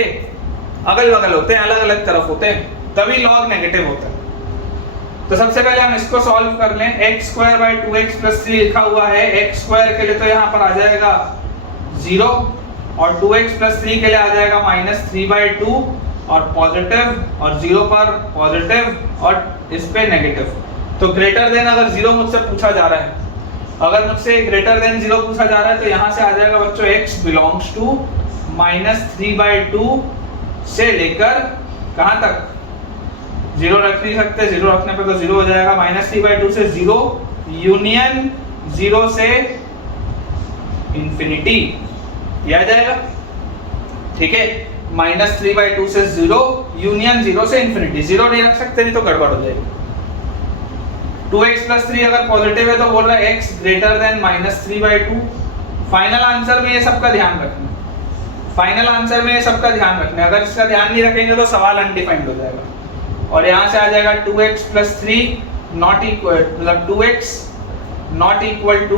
अगल बगल होते हैं, अलग अलग तरफ होते हैं, तभी लॉग नेगेटिव होता है। तो सबसे पहले हम इसको सॉल्व कर लें। x² / 2x + 3 लिखा हुआ है, x² के लिए तो यहाँ पर आ जाएगा 0 और 2x + 3 के लिए आ जाएगा -3/2 और पॉजिटिव और 0 पर पॉजिटिव और इस पे नेगेटिव। तो ग्रेटर देन अगर 0 मुझसे पूछा जा रहा है, अगर मुझसे ग्रेटर देन 0 पूछा जा रहा है तो यहाँ से आ जाएगा बच्चों x बिलोंग्स टू -3/2 से लेकर कहां तक? 0 रख नहीं सकते, 0 रखने पे तो 0 हो जाएगा। -3/2 से 0 यूनियन 0 से इंफिनिटी, ये आ जाएगा। ठीक है, -3/2 से 0 यूनियन 0 से इंफिनिटी। 0 नहीं रख सकते, नहीं तो गड़बड़ हो जाएगी। 2x + 3 अगर पॉजिटिव है तो बोल रहा है x greater than -3/2। Final answer में ये सबका ध्यान रखना, फाइनल आंसर में ये सबका ध्यान रखना। अगर इसका ध्यान नहीं रखेंगे तो सवाल अनडिफाइंड हो जाएगा। और यहाँ से आ जाएगा 2x + 3 नॉट इक्वल, मतलब 2x नॉट इक्वल टू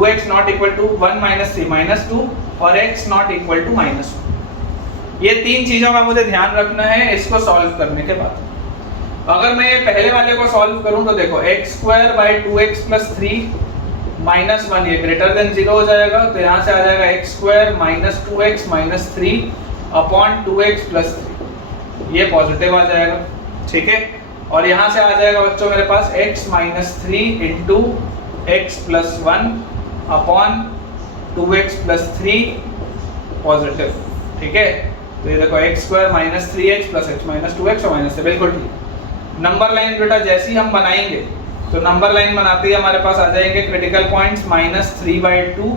1 - 3 -2 और x नॉट इक्वल टू -1। ये तीन चीजों का मुझे ध्यान रखना है इसको सॉल्व करने के बाद। अगर मैं ये पहले वाले को सॉल्व करूं तो देखो x² / 2x + 3 -1 ये ग्रेटर देन 0 हो जाएगा, तो यहाँ से आ जाएगा x² - 2x - 3 अपॉन 2x + 3, ये पॉजिटिव आ जाएगा। ठीक है, और यहाँ से आ जाएगा बच्चों मेरे पास x - 3 into x + 1 upon 2x + 3 positive. ठीक है, तो ये देखो x² - 3x + x - 2x और माइनस से बिल्कुल ठीक। नंबर लाइन बेटा जैसे ही हम बनाएंगे तो नंबर लाइन बनाते ही हमारे पास आ जाएंगे क्रिटिकल पॉइंट्स -3/2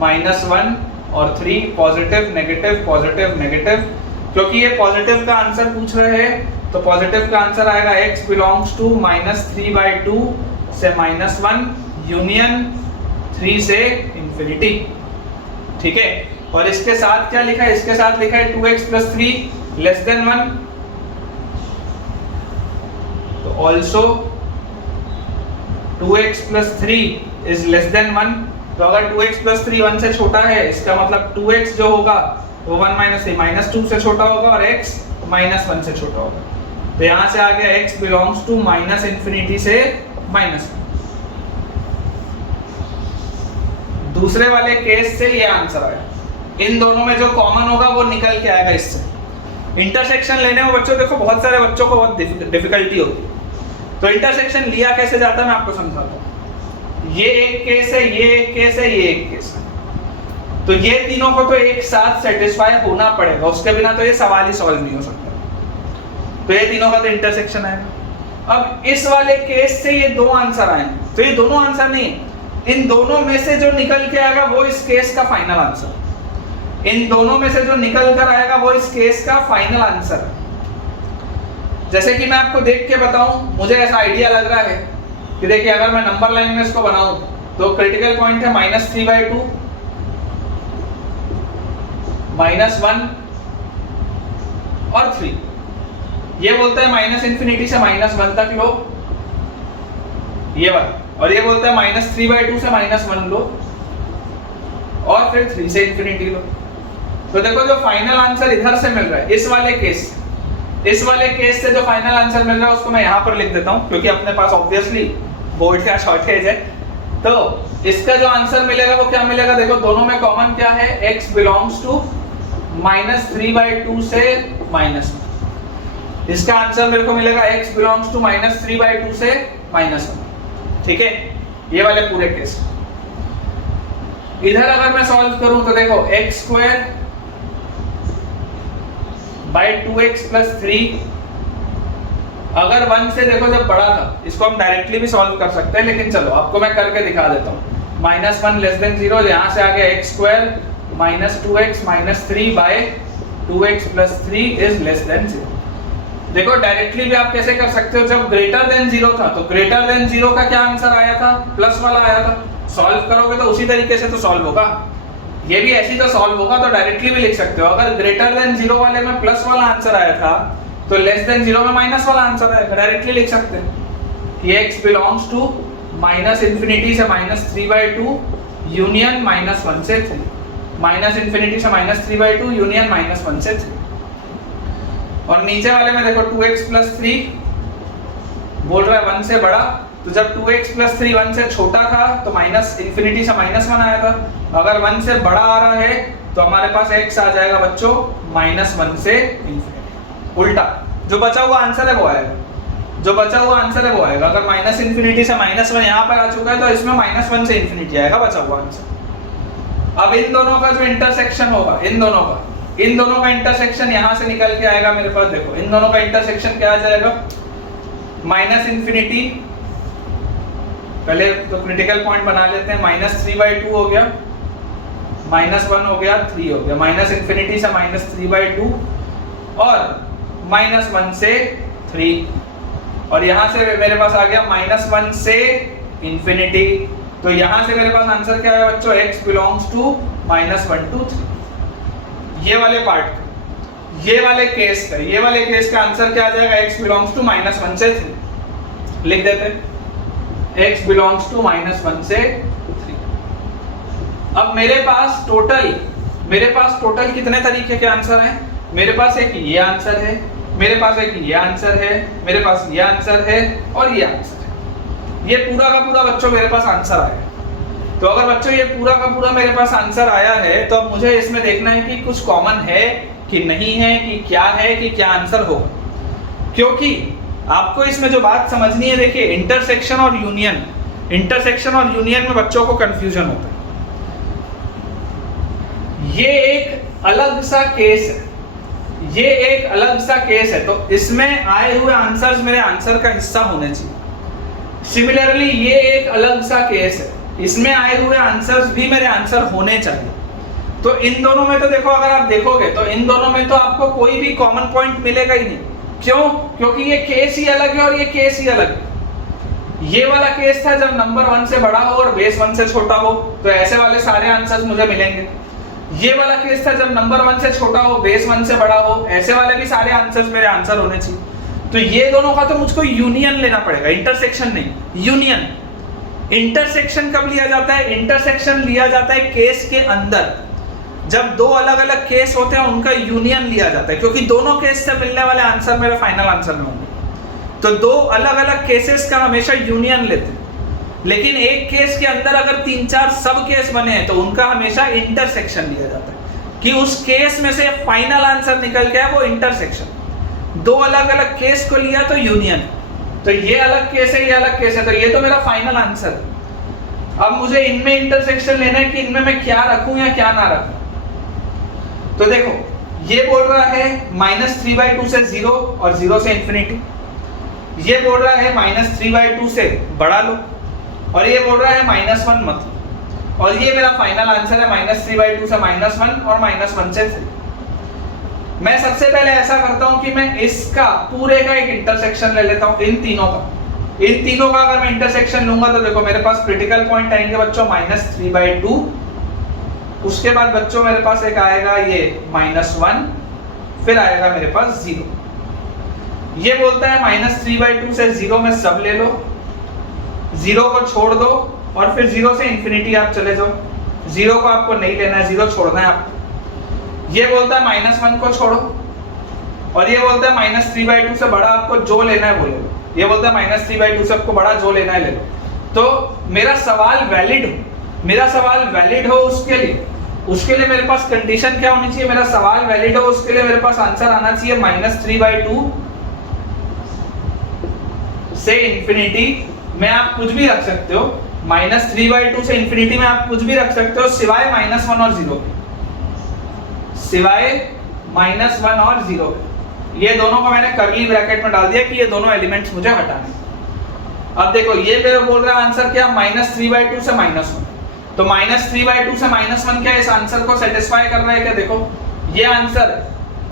-1 और 3 पॉजिटिव नेगेटिव पॉजिटिव नेगेटिव। क्योंकि ये पॉजिटिव का आंसर पूछ रहे हैं तो पॉजिटिव का आंसर आएगा x बिलोंग्स टू -3/2 से -1 यूनियन 3 से इंफिनिटी। ठीक है, और इसके साथ क्या लिखा है? इसके साथ लिखा है 2x + 3 < 1, तो ऑल्सो 2x + 3 इज < 1। तो अगर 2x + 3 1 से छोटा है, इसका मतलब 2x जो होगा वो 1 - 3 -2 से छोटा होगा और x -1 से छोटा होगा। तो यहाँ से आ गया x बिलोंग्स टू -∞ से -1। दूसरे वाले केस से ये आंसर आया। इन दोनों में जो कॉमन होगा वो निकल के आएगा इससे। इंटरसेक्शन लेने में बच्चों देखो बहुत सारे बच्चों को बहुत डिफिकल्टी होती है, तो इंटरसेक्शन लिया कैसे जाता है मैं आपको समझाता हूँ। ये एक केस है, ये एक केस है, ये एक केस है, तो ये तीनों को तो एक साथ सेटिस्फाई होना पड़ेगा, उसके बिना तो ये सवाल ही सॉल्व नहीं हो सकता। तो ये तीनों का तो इंटरसेक्शन आएगा। अब इस वाले केस से ये दो आंसर आए, तो ये दोनों आंसर नहीं, इन दोनों में से जो निकल के आएगा वो इस केस का फाइनल आंसर। इन दोनों में से जो निकल कर आएगा वो इस केस का फाइनल आंसर है। जैसे कि मैं आपको देख के बताऊं, मुझे ऐसा आइडिया लग रहा है कि देखिए अगर मैं नंबर लाइन में इसको बनाऊं तो क्रिटिकल पॉइंट है -3/2, -1 और 3। ये बोलता है -∞ से -1 तक लो, ये वाला, और ये बोलता है -3/2 से -1 लो और फिर 3 से ∞ लो। तो देखो जो फाइनल आंसर इधर से मिल रहा है इस वाले केस से जो फाइनल आंसर मिल रहा है उसको मैं यहाँ पर लिख देता हूँ, क्योंकि अपने पास ऑब्वियसली बोर्ड का शॉर्टेज है। तो इसका जो आंसर मिलेगा वो क्या मिलेगा, देखो दोनों में कॉमन क्या है, x बिलोंग्स टू -3/2 से -1। इसका आंसर मेरे को मिलेगा x बिलोंग्स टू -3/2 से -1। ठीक है, ये वाले पूरे केस। इधर अगर मैं सॉल्व करूं तो देखो x² बाय 2x + 3, अगर 1 से देखो जब बड़ा था, इसको हम डायरेक्टली भी सॉल्व कर सकते हैं, लेकिन चलो आपको मैं करके दिखा देता हूँ। -1 < 0, यहाँ से आ गया x² -2x -3 bye 2x + 3 is < 0। देखो डायरेक्टली भी आप कैसे कर सकते हो, जब >0 था तो >0 का क्या आंसर आया था, प्लस वाला आया था। सॉल्व करोगे तो उसी तरीके से तो सॉल्व होगा, ये भी ऐसी तो सॉल्व होगा, तो डायरेक्टली भी लिख सकते हो। अगर >0 वाले में प्लस वाला आंसर आया था तो <0 में माइनस वाला आंसर आएगा, डायरेक्टली लिख सकते हैं कि x बिलोंग्स टू -∞ से -3/2 यूनियन -1 से 3, -∞ से -3/2 यूनियन -1 से 3। और नीचे वाले में देखो 2x + 3 बोल रहा है 1 से बड़ा, तो जब 2x + 3 1 से छोटा था तो -∞ से -1 आया था। अगर 1 से बड़ा आ रहा है तो हमारे पास x आ जाएगा बच्चों -1 से ∞। उल्टा जो बचा हुआ आंसर है वो आएगा, अगर -∞ से -1 यहाँ पर आ चुका है तो इसमें -1 से ∞ आएगा बचा हुआ आंसर। अब इन दोनों का जो इंटरसेक्शन होगा, इन दोनों का इंटरसेक्शन यहाँ से निकल के आएगा मेरे पास। देखो इन दोनों का इंटरसेक्शन क्या आ जाएगा, -∞, पहले तो क्रिटिकल पॉइंट बना लेते हैं, -3/2 हो गया, -1 हो गया, 3 हो गया, -∞ से -3/2 और -1 से 3, और यहाँ से मेरे पास आ गया -1 से ∞। तो यहाँ से मेरे पास आंसर क्या है बच्चों, x बिलोंग्स टू -1 to 3। ये वाले पार्ट, ये वाले केस का आंसर क्या आ जाएगा, x बिलोंग्स टू -1 से 3 लिख देते हैं, x बिलोंग्स टू -1 से 3। अब मेरे पास टोटल कितने तरीके के आंसर हैं, मेरे पास एक ये आंसर है, मेरे पास एक ये आंसर है, मेरे पास ये आंसर है और ये आंसर है। ये पूरा का पूरा बच्चों मेरे पास आंसर आया। तो अगर बच्चों ये पूरा का पूरा मेरे पास आंसर आया है तो अब मुझे इसमें देखना है कि कुछ कॉमन है कि नहीं है, कि क्या आंसर होगा। क्योंकि आपको इसमें जो बात समझनी है, देखिए इंटरसेक्शन और यूनियन में बच्चों को कंफ्यूजन होता है। ये एक अलग सा केस है, तो इसमें आए हुए आंसर्स मेरे आंसर का हिस्सा होने चाहिए। सिमिलरली ये एक अलग सा केस है, इसमें आए हुए आंसर्स भी मेरे आंसर होने चाहिए। तो इन दोनों में तो देखो, अगर आप देखोगे तो इन दोनों में तो आपको कोई भी कॉमन पॉइंट मिलेगा ही नहीं। क्यों? क्योंकि ये केस ही अलग है और ये केस ही अलग है। ये वाला केस था जब नंबर 1 से बड़ा हो और बेस 1 से छोटा हो, तो ऐसे वाले सारे आंसर्स मुझे मिलेंगे। ये वाला केस था जब नंबर 1 से छोटा हो, बेस 1 से बड़ा हो, ऐसे वाले भी सारे आंसर्स मेरे आंसर होने चाहिए। तो ये दोनों का तो मुझको यूनियन लेना पड़ेगा, इंटरसेक्शन नहीं, यूनियन। इंटरसेक्शन कब लिया जाता है? इंटरसेक्शन लिया जाता है केस के अंदर, जब दो अलग अलग केस होते हैं उनका यूनियन लिया जाता है, क्योंकि दोनों केस से मिलने वाले आंसर मेरे फाइनल आंसर में होंगे। तो दो अलग अलग केसेस का हमेशा यूनियन लेते हैं, लेकिन एक केस के अंदर अगर 3-4 सब केस बने हैं तो उनका हमेशा इंटरसेक्शन लिया जाता है, कि उस केस में से फाइनल आंसर निकल के है वो इंटरसेक्शन। दो अलग अलग केस को लिया तो यूनियन, तो ये अलग केस है, ये अलग केस है, तो ये तो मेरा फाइनल आंसर है। अब मुझे इनमें इंटरसेक्शन लेना है कि इनमें मैं क्या रखूं या क्या ना रखूं। तो देखो ये बोल रहा है -3/2 से 0 और 0 से ∞, ये बोल रहा है -3/2 से बड़ा लो, और ये बोल रहा है -1 मत लो। और ये मेरा फाइनल आंसर है -3/2 से -1 और -1 से 3। मैं सबसे पहले ऐसा करता हूं कि मैं इसका पूरे का एक इंटरसेक्शन ले लेता हूं, इन तीनों का अगर मैं इंटरसेक्शन लूंगा तो देखो मेरे पास क्रिटिकल पॉइंट आएंगे बच्चों -3/2, उसके बाद बच्चों मेरे पास एक आएगा ये -1, फिर आएगा मेरे पास 0। ये बोलता है -3/2 से 0 में सब ले लो, 0 को छोड़ दो और फिर 0 से इंफिनिटी आप चले जाओ। 0 को आपको नहीं लेना है, 0 छोड़ना है आपको। ये बोलता है -1 को छोड़ो और ये बोलता है -3/2 से बड़ा आपको जो लेना है वो ले लो। ये बोलता है -3/2 से आपको बड़ा जो लेना है ले लो। तो मेरा सवाल वैलिड हो उसके लिए मेरे पास कंडीशन क्या होनी चाहिए? मेरा सवाल वैलिड हो उसके लिए मेरे पास आंसर आना चाहिए -3/2 से इंफिनिटी में आप कुछ भी रख सकते हो, -3/2 से इंफिनिटी में आप कुछ भी रख सकते हो सिवाय -1 और 0 के, सिवाय -1 और 0। ये दोनों को मैंने कर्ली ब्रैकेट में डाल दिया कि ये दोनों एलिमेंट्स मुझे हटाने। अब देखो ये मेरा बोल रहा है आंसर क्या, -3/2 से -1। तो -3/2 से -1 क्या इस आंसर को सेटिस्फाई कर रहा है क्या? देखो ये आंसर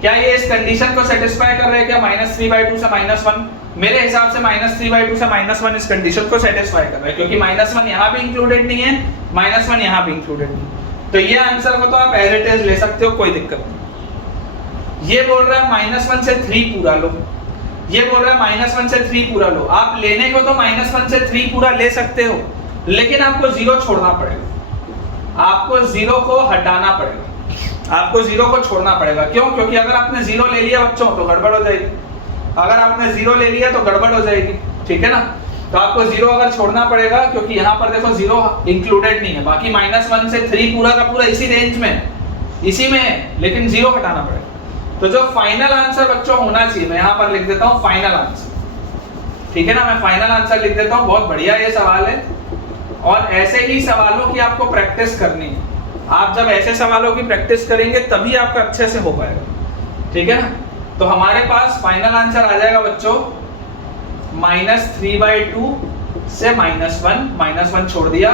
क्या ये इस कंडीशन को सेटिस्फाई कर रहा है क्या? -3/2 से -1 मेरे हिसाब से -3/2 से -1 इस कंडीशन को सेटिस्फाई कर रहा है, क्योंकि -1 यहाँ भी इंक्लूडेड नहीं है, -1 यहाँ भी इंक्लूडेड नहीं। तो ये आंसर को तो आप एज इट इज ले सकते हो, कोई दिक्कत नहीं। ये बोल रहा है -1 से 3 पूरा लो, ये बोल रहा है -1 से 3 पूरा लो। आप लेने को तो -1 से 3 पूरा ले सकते हो, लेकिन आपको 0 छोड़ना पड़ेगा, आपको 0 को हटाना पड़ेगा, आपको 0 को छोड़ना पड़ेगा। क्यों? क्योंकि अगर आपने 0 ले लिया बच्चों तो गड़बड़ हो जाएगी, अगर आपने 0 ले लिया तो गड़बड़ हो जाएगी, ठीक है ना? तो आपको 0 अगर छोड़ना पड़ेगा, क्योंकि यहाँ पर देखो 0 इंक्लूडेड नहीं है, बाकी -1 से 3 पूरा का पूरा इसी रेंज में, इसी में है, लेकिन 0 हटाना पड़ेगा। तो जो फाइनल आंसर बच्चों होना चाहिए, मैं यहाँ पर लिख देता हूँ फाइनल आंसर, ठीक है ना? मैं फाइनल आंसर लिख देता हूँ। बहुत बढ़िया ये सवाल है, और ऐसे ही सवालों की आपको प्रैक्टिस करनी है। आप जब ऐसे सवालों की प्रैक्टिस करेंगे तभी आपका अच्छे से हो पाएगा, ठीक है ना? तो हमारे पास फाइनल आंसर आ जाएगा बच्चों -3/2 से -1 छोड़ दिया,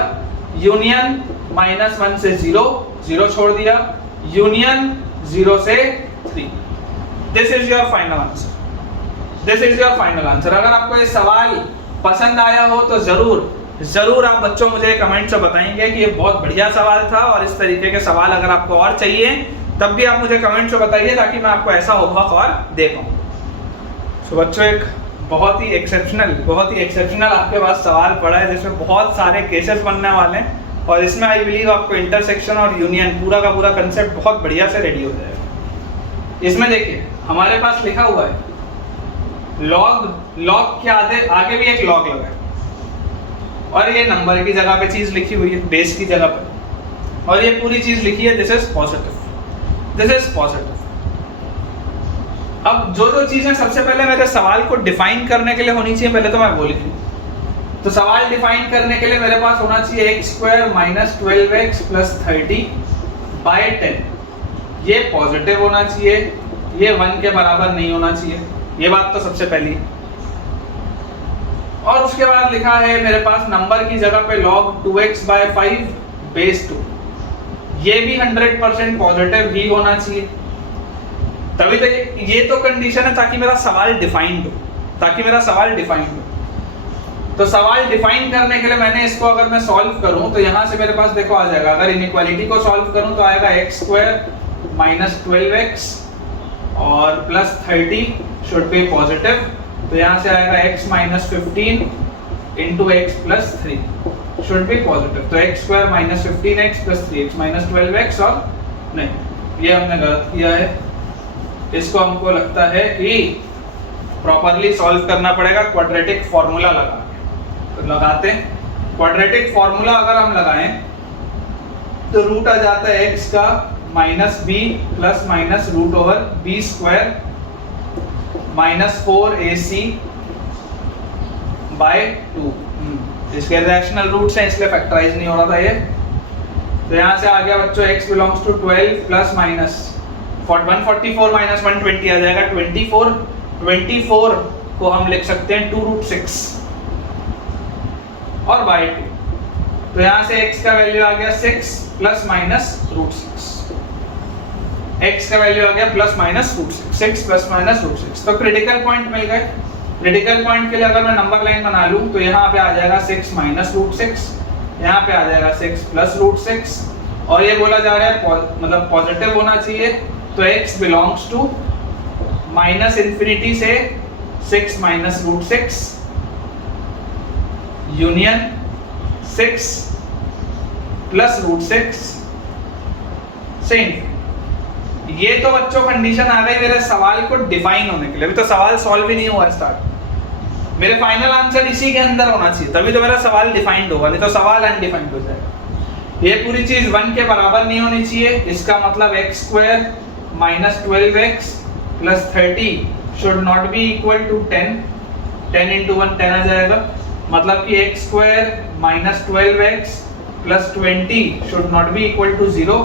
यूनियन -1 से 0 छोड़ दिया, यूनियन 0 से 3। This is your final answer, this is your final answer. अगर आपको ये सवाल पसंद आया हो तो जरूर आप बच्चों मुझे कमेंट से बताएंगे कि ये बहुत बढ़िया सवाल था, और इस तरीके के सवाल अगर आपको और चाहिए तब भी आप मुझे कमेंट से बताइए, ताकि मैं आपको ऐसा होमवर्क और दे पाऊँ। तो बच्चों एक बहुत ही एक्सेप्शनल आपके पास सवाल पड़ा है, जिसमें बहुत सारे केसेस बनने वाले हैं, और इसमें आई बिलीव आपको इंटरसेक्शन और यूनियन पूरा का पूरा कंसेप्ट बहुत बढ़िया से रेडी हो जाएगा। इसमें देखिए हमारे पास लिखा हुआ है लॉग के आगे भी एक लॉग लगा है, और ये नंबर की जगह पे चीज लिखी हुई है, बेस की जगह पर, और ये पूरी चीज लिखी है दिस इज पॉजिटिव। अब जो चीजें सबसे पहले मेरे सवाल को डिफाइन करने के लिए होनी चाहिए, पहले तो मैं वो लिख लूं। तो सवाल डिफाइन करने के लिए मेरे पास होना चाहिए x² - 12x + 30/10। ये पॉजिटिव होना चाहिए, ये 1 के बराबर नहीं होना चाहिए, ये बात तो सबसे पहली। और उसके बाद लिखा है मेरे पास नंबर की जगह पे log 2x/5 (2). ये भी 100% पॉजिटिव ही होना चाहिए, तभी तो ये तो कंडीशन है ताकि मेरा सवाल डिफाइंड हो, तो सवाल डिफाइन करने के लिए मैंने इसको अगर मैं सॉल्व करूं तो यहां से मेरे पास देखो आ जाएगा, अगर इनइक्वालिटी को सॉल्व करूं तो आएगा x² - 12x और +30 शुड बी पॉजिटिव, तो यहां से आएगा x - 15 × x + 3 should be positive. तो x² - 15x + 3x - 12x, और नहीं ये हमने गलत किया है, इसको हमको लगता है कि प्रॉपरली सॉल्व करना पड़ेगा क्वाड्रेटिक फॉर्मूला लगा के। तो लगाते हैं क्वाड्रेटिक फॉर्मूला, अगर हम लगाएं तो रूट आ जाता है x का -b ± √b² -4ac/2। इसके रैशनल रूट्स हैं इसलिए फैक्टराइज नहीं हो रहा था ये। तो यहाँ से आ गया बच्चों x बिलोंग्स टू 12 ± 144 - 120 आ जाएगा 24 को हम लिख सकते हैं 2√6 और /2। तो यहाँ से x का वैल्यू आ गया 6 प्लस माइनस √6। x का वैल्यू आ गया प्लस माइनस √6, 6 प्लस माइनस √6। तो क्रिटिकल पॉइंट मिल गए। क्रिटिकल पॉइंट के लिए अगर मैं नंबर लाइन बना लूं तो यहाँ पे आ जाएगा 6 माइनस √6, यहाँ पे आ जाएगा 6 प्लस √6, और ये बोला जा रहा है मतलब पॉजिटिव होना चाहिए, तो x belongs to minus infinity से 6 माइनस √6 यूनियन 6 प्लस √6 से इंफिनिटी। ये तो बच्चों कंडीशन आ गई मेरे सवाल को डिफाइन होने के लिए। अभी तो सवाल सॉल्व ही नहीं हुआ स्टार्ट, मेरे फाइनल आंसर इसी के अंदर होना चाहिए, तभी तो मेरा सवाल डिफाइंड होगा, नहीं तो सवाल अनडिफाइंड हो जाएगा। ये पूरी चीज 1 के बराबर नहीं होनी चाहिए, इसका मतलब x² minus 12x plus 30 should not be equal to 10। 10 into 1 10 आ जाएगा, मतलब कि x² minus 12x plus 20 should not be equal to 0।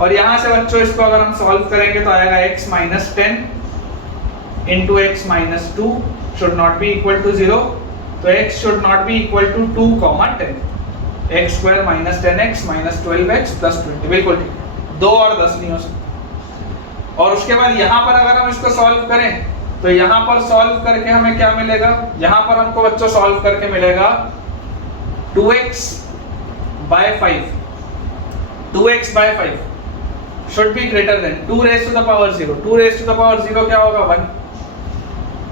और यहाँ से बच्चों इसको अगर हम सॉल्व करेंगे तो आएगा x minus 10 into x minus 2 should not be equal to 0। तो x should not be equal to 2, 10। x² minus 10x minus 12x plus 20, बिल्कुल ठीक, 2 और 10 नहीं हो सकता। और उसके बाद यहाँ पर अगर हम इसको सॉल्व करें तो यहाँ पर सॉल्व करके हमें क्या मिलेगा, यहाँ पर हमको बच्चों सॉल्व करके मिलेगा 2x by 5, 2x by 5 should be greater than 2 raised to the power 0, 2 raised to the power 0 क्या होगा 1,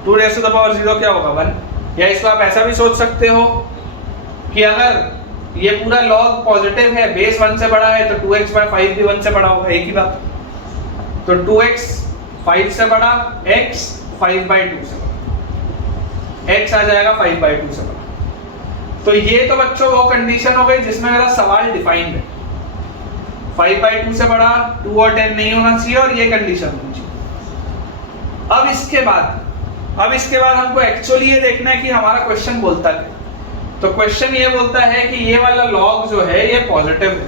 2 raised to the power 0 क्या होगा 1। या इसको आप ऐसा भी सोच सकते हो कि अगर ये पूरा लॉग पॉजिटिव है, बेस 1 से बड़ा है, तो 2x by 5 भी 1 से बड़ा होगा, एक ही बात। तो 2x 5 से बड़ा, x 5 by 2 से बड़ा, x आ जाएगा 5 by 2 से बड़ा। तो ये तो बच्चों वो कंडीशन हो गई जिसमें मेरा सवाल डिफाइंड है, 5 by 2 से बड़ा, 2 और 10 नहीं होना चाहिए, और ये कंडीशन होनी चाहिए। अब इसके बाद हमको एक्चुअली ये देखना है कि हमारा क्वेश्चन बोलता है। तो क्वेश्चन ये बोलता है कि ये वाला लॉग जो है ये पॉजिटिव है।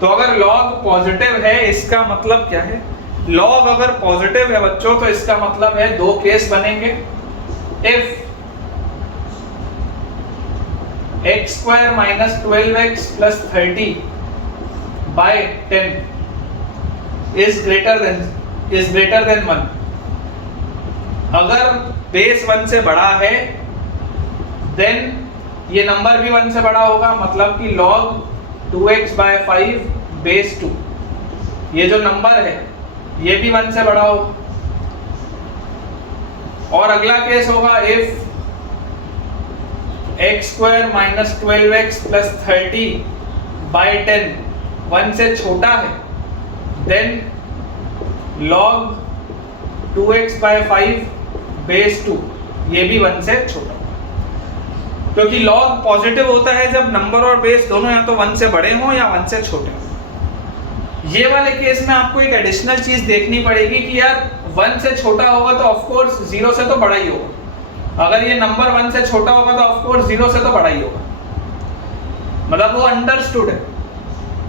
तो अगर लॉग पॉजिटिव है इसका मतलब क्या है, लॉग अगर पॉजिटिव है बच्चों तो इसका मतलब है 2 केस बनेंगे। If x² minus 12x plus 30 by 10 is greater than 1, अगर बेस 1 से बड़ा है देन ये नंबर भी 1 से बड़ा होगा, मतलब कि log 2x by 5 बेस 2, ये जो नंबर है ये भी 1 से बड़ा होगा। और अगला केस होगा if x² minus 12x plus 30 by 10 1 से छोटा है, then log 2x by 5 base 2, ये भी 1 से छोटा, क्योंकि log पॉजिटिव होता है जब नंबर और बेस दोनों या तो 1 से बड़े हों या 1 से छोटे हों। ये वाले केस में आपको एक एडिशनल चीज देखनी पड़ेगी कि यार 1 से छोटा होगा तो ऑफ कोर्स 0 से तो बड़ा ही होगा, अगर ये नंबर 1 से छोटा होगा तो ऑफ कोर्स 0 से तो बड़ा ही होगा, मतलब वो अंडरस्टूड है।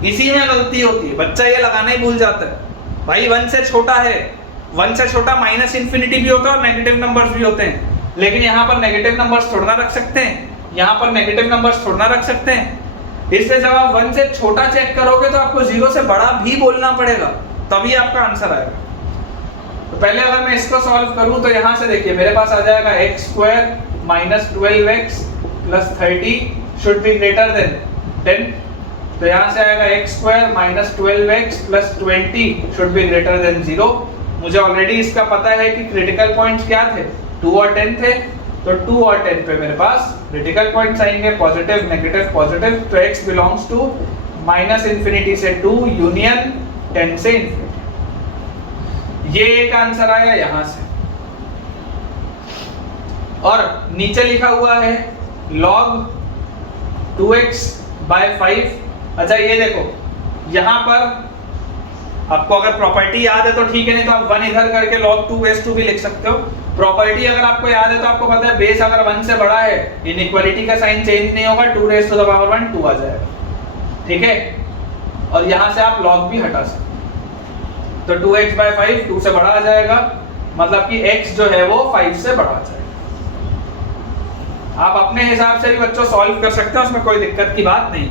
इसी में गलती होती है, बच्चा ये लगाना ही भूल जाता है, भाई 1 से छोटा है, 1 से छोटा माइनस इंफिनिटी भी होता है और नेगेटिव नंबर्स भी होते हैं, लेकिन यहाँ पर नेगेटिव नंबर्स थोड़ा ना रख सकते हैं, यहाँ पर नेगेटिव नंबर्स थोड़ा ना रख सकते हैं। इसलिए जब आप 1 से छोटा चेक करोगे तो आपको 0 से बड़ा भी बोलना पड़ेगा, तभी आपका आंसर आएगा। तो पहले अगर मैं इसको सॉल्व करूं तो यहाँ से देखिए मेरे पास आ जाएगा x² minus 12x plus 30 should be greater then 10। तो यहाँ से आएगा x² minus 12x plus 20 should be greater then 0। मुझे ऑलरेडी इसका पता है कि क्रिटिकल पॉइंट्स क्या थे, 2 और 10 थे, तो 2 और 10 पे मेरे पास क्रिटिकल पॉइंट्स आएंगे, पॉजिटिव नेगेटिव पॉजिटिव। तो x belongs to minus infinity से 2 यूनियन 10 से इंफिनिटी। ये एक आंसर आया यहां से। और नीचे लिखा हुआ है log 2x by 5। अच्छा ये देखो यहां पर आपको अगर प्रॉपर्टी याद है तो ठीक है, नहीं तो आप 1 इधर करके log 2 base 2 भी लिख सकते हो। प्रॉपर्टी अगर आपको याद है तो आपको पता है बेस अगर 1 से बड़ा है इनइक्वालिटी का साइन चेंज नहीं होगा, 2 raised to the power 1 2 आ जाएगा, ठीक है। और यहां से आप log भी हटा सकते हो, तो 2x by 5 2 से बड़ा आ जाएगा, मतलब कि x जो है वो 5 से बड़ा आ जाएगा। आप अपने हिसाब से भी बच्चों सॉल्व कर सकते हैं, उसमें कोई दिक्कत की बात नहीं।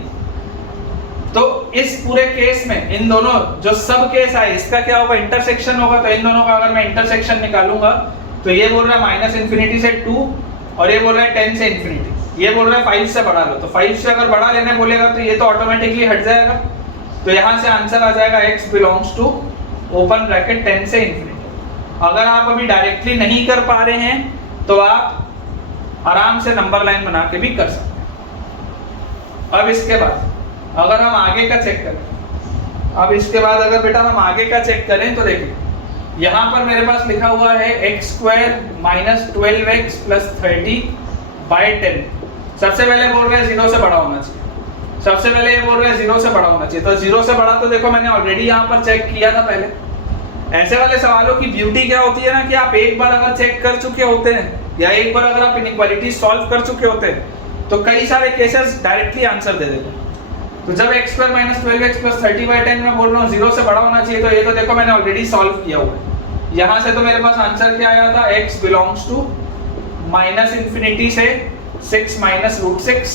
तो इस पूरे केस में इन दोनों जो सब केस आए इसका क्या होगा, इंटरसेक्शन होगा। तो इन दोनों का अगर मैं इंटरसेक्शन निकालूंगा तो ये बोल रहा है माइनस इन्फिनिटी से 2 और ये बोल रहा है 10 से इन्फिनिटी। ये बोल रहा है 5 से बढ़ा लो, तो 5 से अगर बढ़ा लेने बोलेगा तो ये तो ऑटोमेटिकली हट जाएगा। तो यहाँ से आंसर आ जाएगा x belongs to open bracket 10 से इन्फिनिटी। अगर आप अभी डायरेक्टली नहीं कर पा रहे हैं तो आप आराम से नंबर लाइन बना के भी कर सकते हैं। अब इसके बाद अगर हम आगे का चेक करें, अब इसके बाद अगर बेटा हम आगे का चेक करें तो देखिए यहाँ पर मेरे पास लिखा हुआ है x square minus 12x plus 30 by 10। सबसे पहले बोल रहे हैं 0 से बड़ा होना चाहिए, सबसे पहले ये बोल रहे हैं 0 से बड़ा होना चाहिए। तो 0 से बड़ा तो देखो मैंने ऑलरेडी यहाँ पर चेक किया था पहले। ऐसे वाले सवालों की ब्यूटी क्या होती है ना कि आप एक बार अगर चेक कर चुके होते हैं या एक बार अगर आप इनइक्वालिटी सॉल्व कर चुके होते हैं तो कई सारे केसेस डायरेक्टली आंसर दे देते हैं। तो जब x square minus 12x plus 30 by 10 में बोल रहा हूँ 0 से बड़ा होना चाहिए, तो ये तो देखो मैंने ऑलरेडी सॉल्व किया हुआ है। यहाँ से तो मेरे पास आंसर क्या आया था, x belongs to minus infinity से 6 minus root 6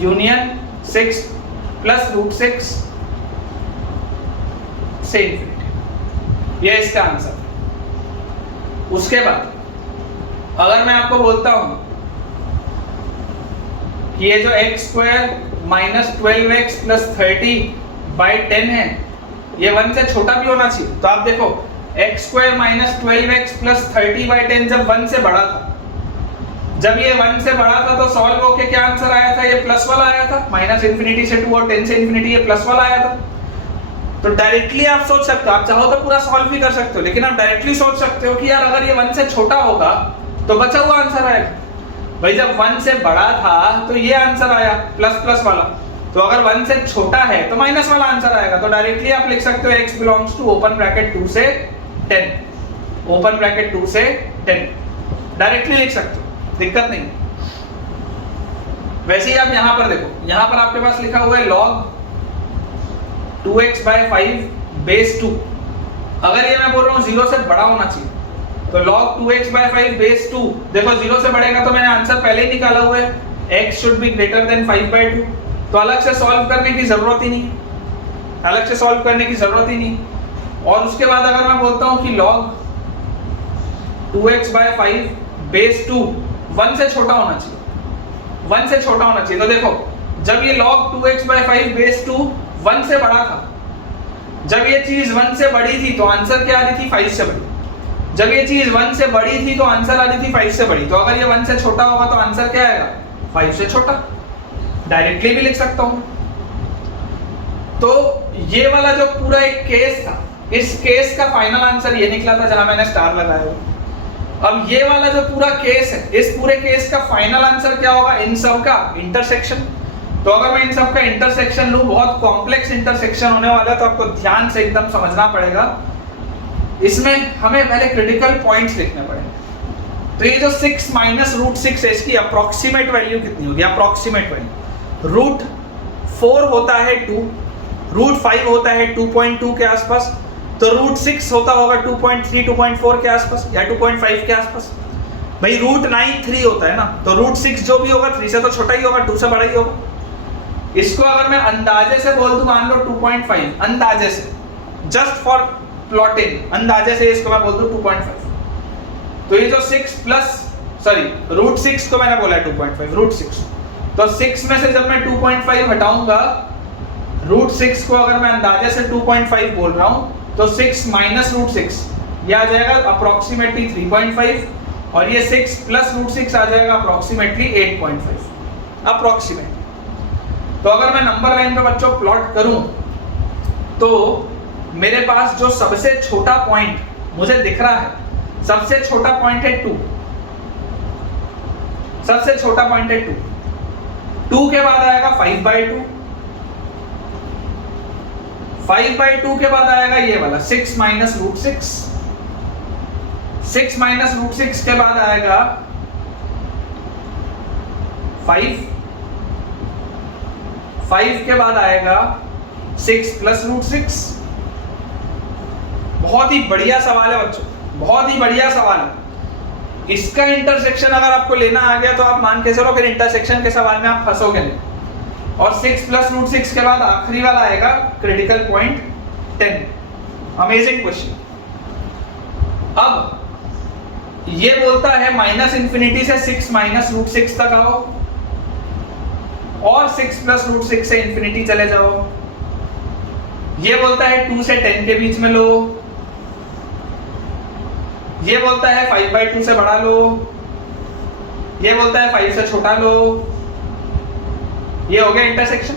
union 6 plus root 6 से इन्फिनिटी, ये इसका आंसर। उसके बाद अगर मैं आपको बोलता हूं कि ये जो x square minus 12x plus 30 by 10 है ये 1 से छोटा भी होना चाहिए, तो आप देखो x square minus 12x plus 30 by 10 जब 1 से बड़ा था, जब ये 1 से बड़ा था तो सॉल्व होके क्या आंसर आया था, ये प्लस वाला आया था। माइनस इन्फिनिटी से 2 और 10 से इन्फिनिटी ये प्लस वाला आया था। तो डायरेक्टली आप सोच सकते हो, आप चाहो तो पूरा सॉल्व भी कर सकते हो, लेकिन आप डायरेक्टली सोच सकते हो कि यार अगर ये 1 से छोटा होगा तो बचा हुआ आंसर आएगा। भाई जब 1 से बड़ा था तो ये आंसर आया प्लस प्लस वाला, तो अगर 1 से छोटा है तो माइनस वाला आंसर आएगा। तो डायरेक्टली आप लिख सकते हो x belongs to open bracket 2 से 10, ओपन ब्रैकेट 2 से 10 डायरेक्टली लिख सकते हो, दिक्कत नहीं। वैसे ही आप यहां पर देखो, यहां पर आपके पास लिखा हुआ है log 2x बाय 5 बेस 2। अगर ये मैं बोल रहा हूँ 0 से बड़ा होना चाहिए तो log 2x बाय 5 बेस 2, देखो 0 से बढ़ेगा तो मैंने आंसर पहले ही निकाला हुआ है, x should be greater then 5/2। तो अलग से सॉल्व करने की जरूरत ही नहीं, अलग से सॉल्व करने की जरूरत ही नहीं। और उसके बाद अगर मैं बोलता हूँ कि log 2x बाय 5 बेस 2 1 से छोटा होना चाहिए, 1 से छोटा होना चाहिए। तो देखो जब ये log 2x बाय 5 बेस 2 1 से बड़ा था, जब ये चीज 1 से बड़ी थी तो आंसर क्या आ रही थी, 5 से बड़ी। जब ये चीज 1 से बड़ी थी तो आंसर आ रही थी 5 से बड़ी। तो अगर ये 1 से छोटा होगा तो आंसर क्या आएगा, 5 से छोटा। डायरेक्टली भी लिख सकता हूं। तो ये वाला जो पूरा एक केस था, इस केस का फाइनल आंसर ये निकला था जहां मैंने स्टार लगाया हुआ। अब ये वाला जो पूरा केस है, इस पूरे केस का फाइनल आंसर क्या होगा, इन सब का इंटरसेक्शन। तो अगर मैं इन सब का इंटरसेक्शन लूं, बहुत कॉम्प्लेक्स इंटरसेक्शन होने वाला है, तो आपको ध्यान से एकदम समझना पड़ेगा। इसमें हमें पहले क्रिटिकल पॉइंट्स लिखने पड़ेंगे। तो ये जो 6 माइनस रूट 6 है, इसकी अप्रोक्सीमेट वैल्यू कितनी होगी, अप्रोक्सीमेट वैल्यू रूट 4 होता है 2, रूट 5 होता है 2.2 के आसपास, तो रूट 6 होता होगा 2.3 2.4 के आसपास या 2.5 के आसपास। भाई रूट 9 3 होता है ना, तो रूट 6 जो भी होगा 3 से तो छोटा ही होगा, 2 से बड़ा ही होगा। इसको अगर मैं अंदाजे से बोल दूं, मान लो 2.5, अंदाजे से, जस्ट फॉर प्लॉटिंग, अंदाजे से इसको मैं बोल दूं 2.5। तो ये जो 6 प्लस रूट 6 को मैंने बोला है 2.5, रूट 6, तो 6 में से जब मैं 2.5 हटाऊंगा, रूट 6 को अगर मैं अंदाजे से 2.5 बोल रहा हूं, तो 6 माइनस रूट 6 ये आ जाएगा अप्रोक्सीमेटली 3.5, और ये 6 प्लस रूट 6 आ जाएगा अप्रोक्सीमेटली 8.5 अप्रोक्सीमेट। तो अगर मैं नंबर लाइन पे बच्चों प्लॉट करूं, तो मेरे पास जो सबसे छोटा पॉइंट मुझे दिख रहा है, सबसे छोटा पॉइंट है 2, सबसे छोटा पॉइंट है 2। 2 के बाद आएगा 5/2, 5/2 के बाद आएगा ये वाला 6 माइनस रूट 6, 6 माइनस रूट 6 के बाद आएगा 5, 5 के बाद आएगा 6 प्लस रूट 6। बहुत ही बढ़िया सवाल है बच्चों, बहुत ही बढ़िया सवाल है। इसका इंटरसेक्शन अगर आपको लेना आ गया तो आप मान के चलो फिर इंटरसेक्शन के सवाल में आप फंसोगे नहीं। और 6 + √6 के बाद आखिरी वाला आएगा क्रिटिकल पॉइंट 10। Amazing question. अब ये बोलता है -∞ से 6 - √6 तक आओ और 6 + √6 से इंफिनिटी चले जाओ। ये बोलता है 2 से 10 के बीच में लो। ये बोलता है 5/2 से बढ़ा लो। ये बोलता है 5 से छोटा लो। ये हो गया इंटरसेक्शन।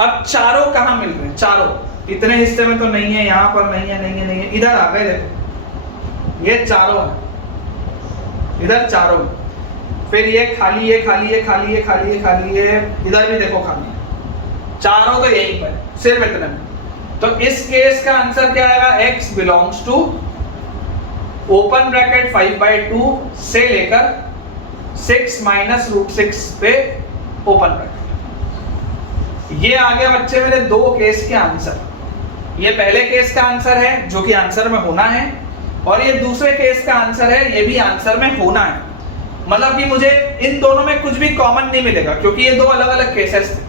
अब चारों कहां मिल रहे हैं? चारों इतने हिस्से में तो नहीं है, यहां पर नहीं है, नहीं है, नहीं है, इधर आ गए। देखो ये चारों है, इधर चारों। फिर ये खाली, ये खाली, ये खाली, ये खाली, ये खाली, ये इधर भी देखो खाली है। चारों तो यहीं पर, सिर्फ इतने में। तो इस केस का आंसर क्या आएगा? x belongs to open bracket 5/2 से लेकर 6 - √6 पे ओपन ब्रैकेट। ये आ गया बच्चे मेरे दो केस के आंसर। ये पहले केस का आंसर है जो कि आंसर में होना है, और ये दूसरे केस का आंसर है, ये भी आंसर में होना है। मतलब कि मुझे इन दोनों में कुछ भी कॉमन नहीं मिलेगा, क्योंकि ये दो अलग अलग केसेस थे।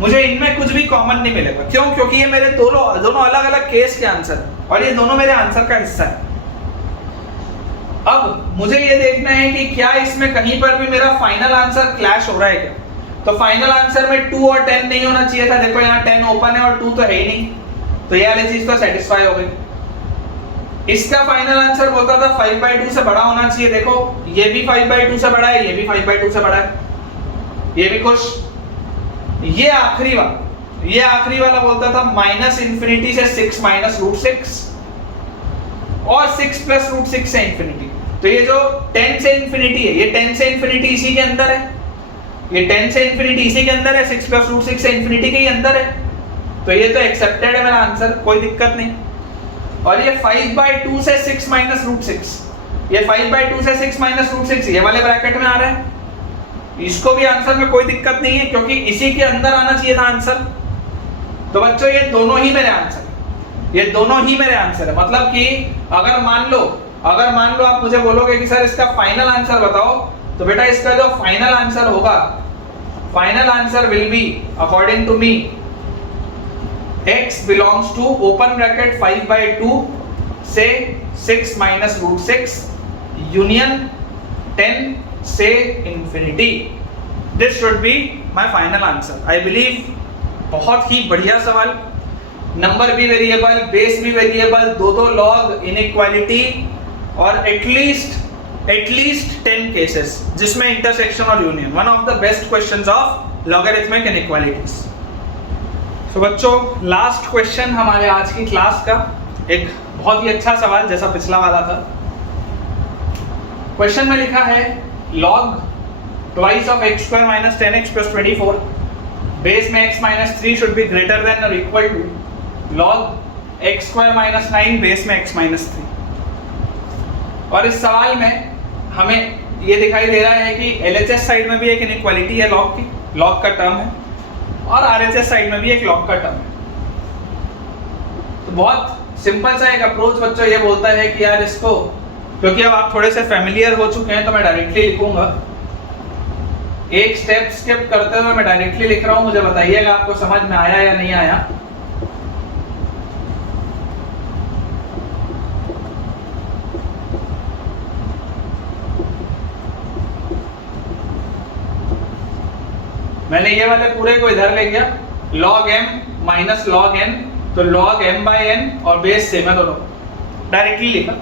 मुझे इनमें कुछ भी कॉमन नहीं मिलेगा। क्यों? क्योंकि ये मेरे दोनों अलग अलग केस के आंसर है और ये दोनों मेरे आंसर का हिस्सा है। अब मुझे ये देखना है कि क्या इसमें कहीं पर भी मेरा फाइनल आंसर क्लैश हो रहा है क्या। तो फाइनल आंसर में 2 और 10 नहीं होना चाहिए था। देखो यहाँ 10 ओपन है और 2 तो है ही नहीं, तो ये वाली चीज तो सेटिस्फाई हो गई। इसका फाइनल आंसर बोलता था 5/2 से बड़ा होना चाहिए। देखो ये भी 5/2 से बड़ा है, ये भी 5/2 से बड़ा है, ये भी खुश। ये आखिरी वाला बोलता था -∞ से 6 - √6 और 6 + √6 से इंफिनिटी। तो ये जो 10 से इंफिनिटी है, ये 10 से इंफिनिटी इसी के अंदर है, ये 10 से इंफिनिटी इसी के अंदर है, 6 + √6 से इंफिनिटी के ही अंदर है। तो ये तो एक्सेप्टेड है मेरा आंसर, कोई दिक्कत नहीं। और ये 5/2 से 6 - √6, ये 5/2 से 6 - √6 ये वाले ब्रैकेट में आ रहा है। इसको भी आंसर में कोई दिक्कत नहीं है, क्योंकि इसी के अंदर आना चाहिए था आंसर। तो बच्चों ये दोनों ही मेरे आंसर है, ये दोनों ही मेरे आंसर है। मतलब कि अगर मान लो आप मुझे बोलोगे कि सर इसका फाइनल आंसर बताओ, तो बेटा इसका जो फाइनल आंसर होगा, final answer will be according to me x belongs to open bracket 5/2 से 6 - √6 यूनियन 10 से infinity. This should be my final answer. I believe बहुत ही बढ़िया सवाल। नंबर भी वेरिएबल, बेस भी वेरिएबल, दो लॉग, इनइक्वालिटी और एटलीस्ट 10 केसेस जिसमें इंटरसेक्शन और union. One of the best questions of logarithmic inequalities. तो बच्चों लास्ट क्वेश्चन हमारे आज की क्लास का, एक बहुत ही अच्छा सवाल जैसा पिछला वाला था। क्वेश्चन में लिखा है log twice of x² - 10x + 24 base में x - 3 should be greater than or equal to log x² - 9 base में x - 3। और इस सवाल में हमें ये दिखाई दे रहा है कि LHS साइड में भी एक इनइक्वालिटी है लॉग की, लॉग का टर्म है, और RHS साइड में भी एक लॉग का टर्म है। तो बहुत सिंपल सा एक अप्रोच बच्चों ये बोलता है कि यार इसको, क्योंकि अब आप थोड़े से फेमिलियर हो चुके हैं तो मैं डायरेक्टली लिखूंगा। एक स्टेप स्किप करते हुए मैं डायरेक्टली लिख रहा हूं, मुझे बताइएगा आपको समझ में आया या नहीं आया। मैंने ये वाले पूरे को इधर ले गया, log m - log n, तो log m/n और बेस सेम है दोनों, डायरेक्टली लिखा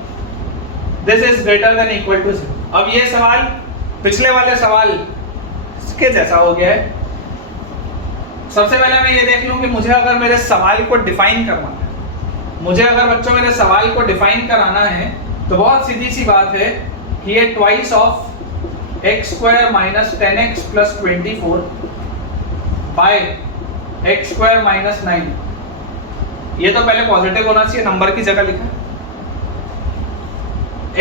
this is greater than equal to 0। अब ये सवाल पिछले वाले सवाल के जैसा हो गया है। सबसे पहले मैं ये देख लूं कि मुझे अगर मेरे सवाल को डिफाइन करना है, मुझे अगर बच्चों मेरे सवाल को डिफाइन कराना है तो बहुत सीधी सी बात है कि ये twice of x² - 10x + 24 bye x² - 9, ये तो पहले पॉजिटिव होना चाहिए, नंबर की जगह लिखा।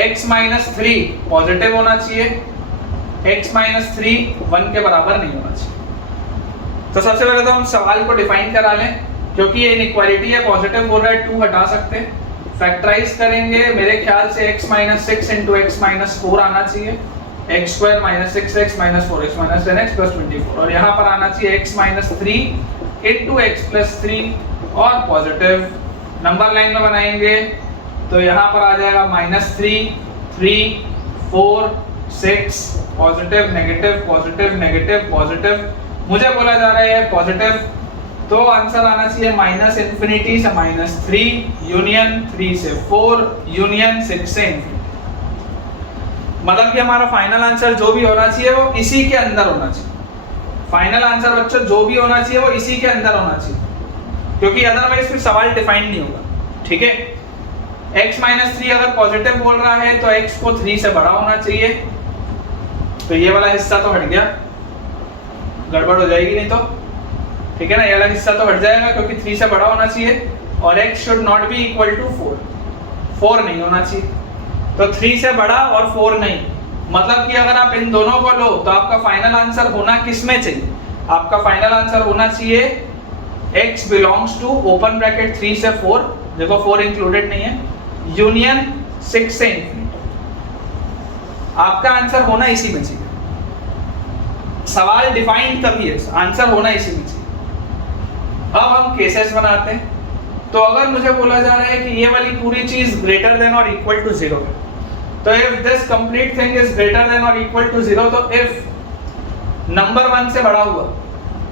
x - 3 पॉजिटिव होना चाहिए, x - 3 1 के बराबर नहीं होना चाहिए। तो सबसे पहले तो हम सवाल को डिफाइन करा लें, क्योंकि ये इनइक्वालिटी है, पॉजिटिव बोल रहा है 2 हटा सकते हैं, फैक्टराइज करेंगे मेरे ख्याल से x minus 6 into x minus 4 आना चाहिए, x square minus 6x minus 4x minus 10x plus 24, और यहाँ पर आना चाहिए x minus 3 into x plus 3 और पॉजिटिव। नंबर लाइन में बनाएंगे तो यहाँ पर आ जाएगा -3 3 4 6 positive negative positive negative positive, मुझे बोला जा रहा है पॉजिटिव, तो आंसर आना चाहिए माइनस इन्फिनिटी से -3 यूनियन 3 से 4 यूनियन 6 से इन्फिनिटी। मतलब कि हमारा फाइनल आंसर जो भी होना चाहिए वो इसी के अंदर होना चाहिए। फाइनल आंसर बच्चों जो भी होना चाहिए वो इसी के अंदर होना चाहिए, क्योंकि अदरवाइज फिर सवाल डिफाइन नहीं होगा। ठीक है, x माइनस 3 अगर पॉजिटिव बोल रहा है तो x को 3 से बड़ा होना चाहिए, तो ये वाला हिस्सा तो हट गया, गड़बड़ हो जाएगी नहीं तो, ठीक है ना, ये वाला हिस्सा तो हट जाएगा क्योंकि 3 से बड़ा होना चाहिए, और x should not be equal to 4 नहीं होना चाहिए, तो 3 से बड़ा और 4 नहीं, मतलब कि अगर आप इन दोनों को लो तो आपका फाइनल आंसर होना किस में चाहिए, आपका फाइनल आंसर होना चाहिए x belongs to open bracket 3 से 4, देखो 4 इंक्लूडेड नहीं है, यूनियन 6 से इंफिनिटी, आपका आंसर होना इसी में चाहिए। सवाल डिफाइंड तभी है, आंसर होना इसी में चाहिए। अब हम केसेस बनाते हैं, तो अगर मुझे बोला जा रहा है कि ये वाली पूरी चीज ग्रेटर देन और इक्वल टू 0 है, तो if this complete thing is greater then और इक्वल टू 0, तो इफ नंबर 1 से बड़ा हुआ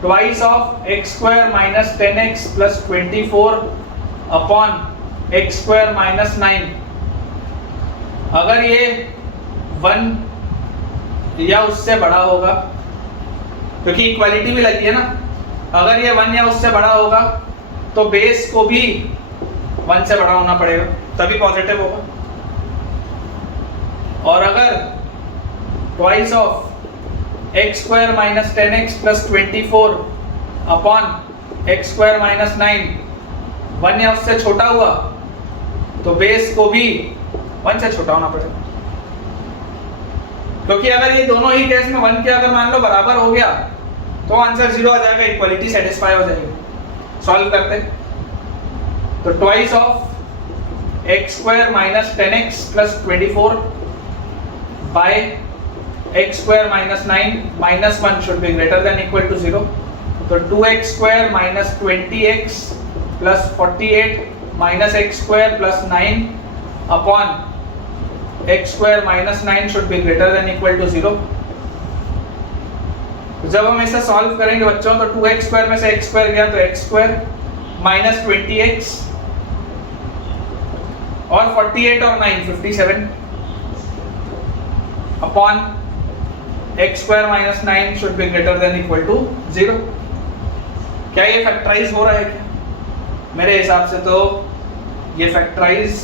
twice of x square minus 10x plus 24 upon x square minus 9, अगर ये 1 या उससे बड़ा होगा, क्योंकि इक्वालिटी भी लगी है ना, अगर ये 1 या उससे बड़ा होगा तो बेस को भी 1 से बड़ा होना पड़ेगा तभी पॉजिटिव होगा, और अगर twice of x square minus 10x plus 24 upon x square minus 9 1 या उससे छोटा हुआ तो बेस को भी 1 से छोटा होना पड़ेगा, क्योंकि अगर ये दोनों ही केस में 1 के अगर मान लो बराबर हो गया तो आंसर 0 आ जाएगा, इक्वालिटी सेटिस्फाई हो जाएगी। सॉल्व करते, तो twice of x square minus 10x plus 24 by x square minus 9 minus 1 should be greater than equal to 0, तो 2x square minus 20x plus 48 minus x square plus 9 upon x square minus 9 should be greater than equal to 0। जब हम इसे solve करेंगे बच्चों तो 2x square में से x square गया तो x स्क्वायर माइनस 20x और 48 और 9 57 upon x square minus 9 should be greater than equal to 0। क्या ये फैक्टराइज हो रहा है क्या? मेरे हिसाब से तो ये फैक्टराइज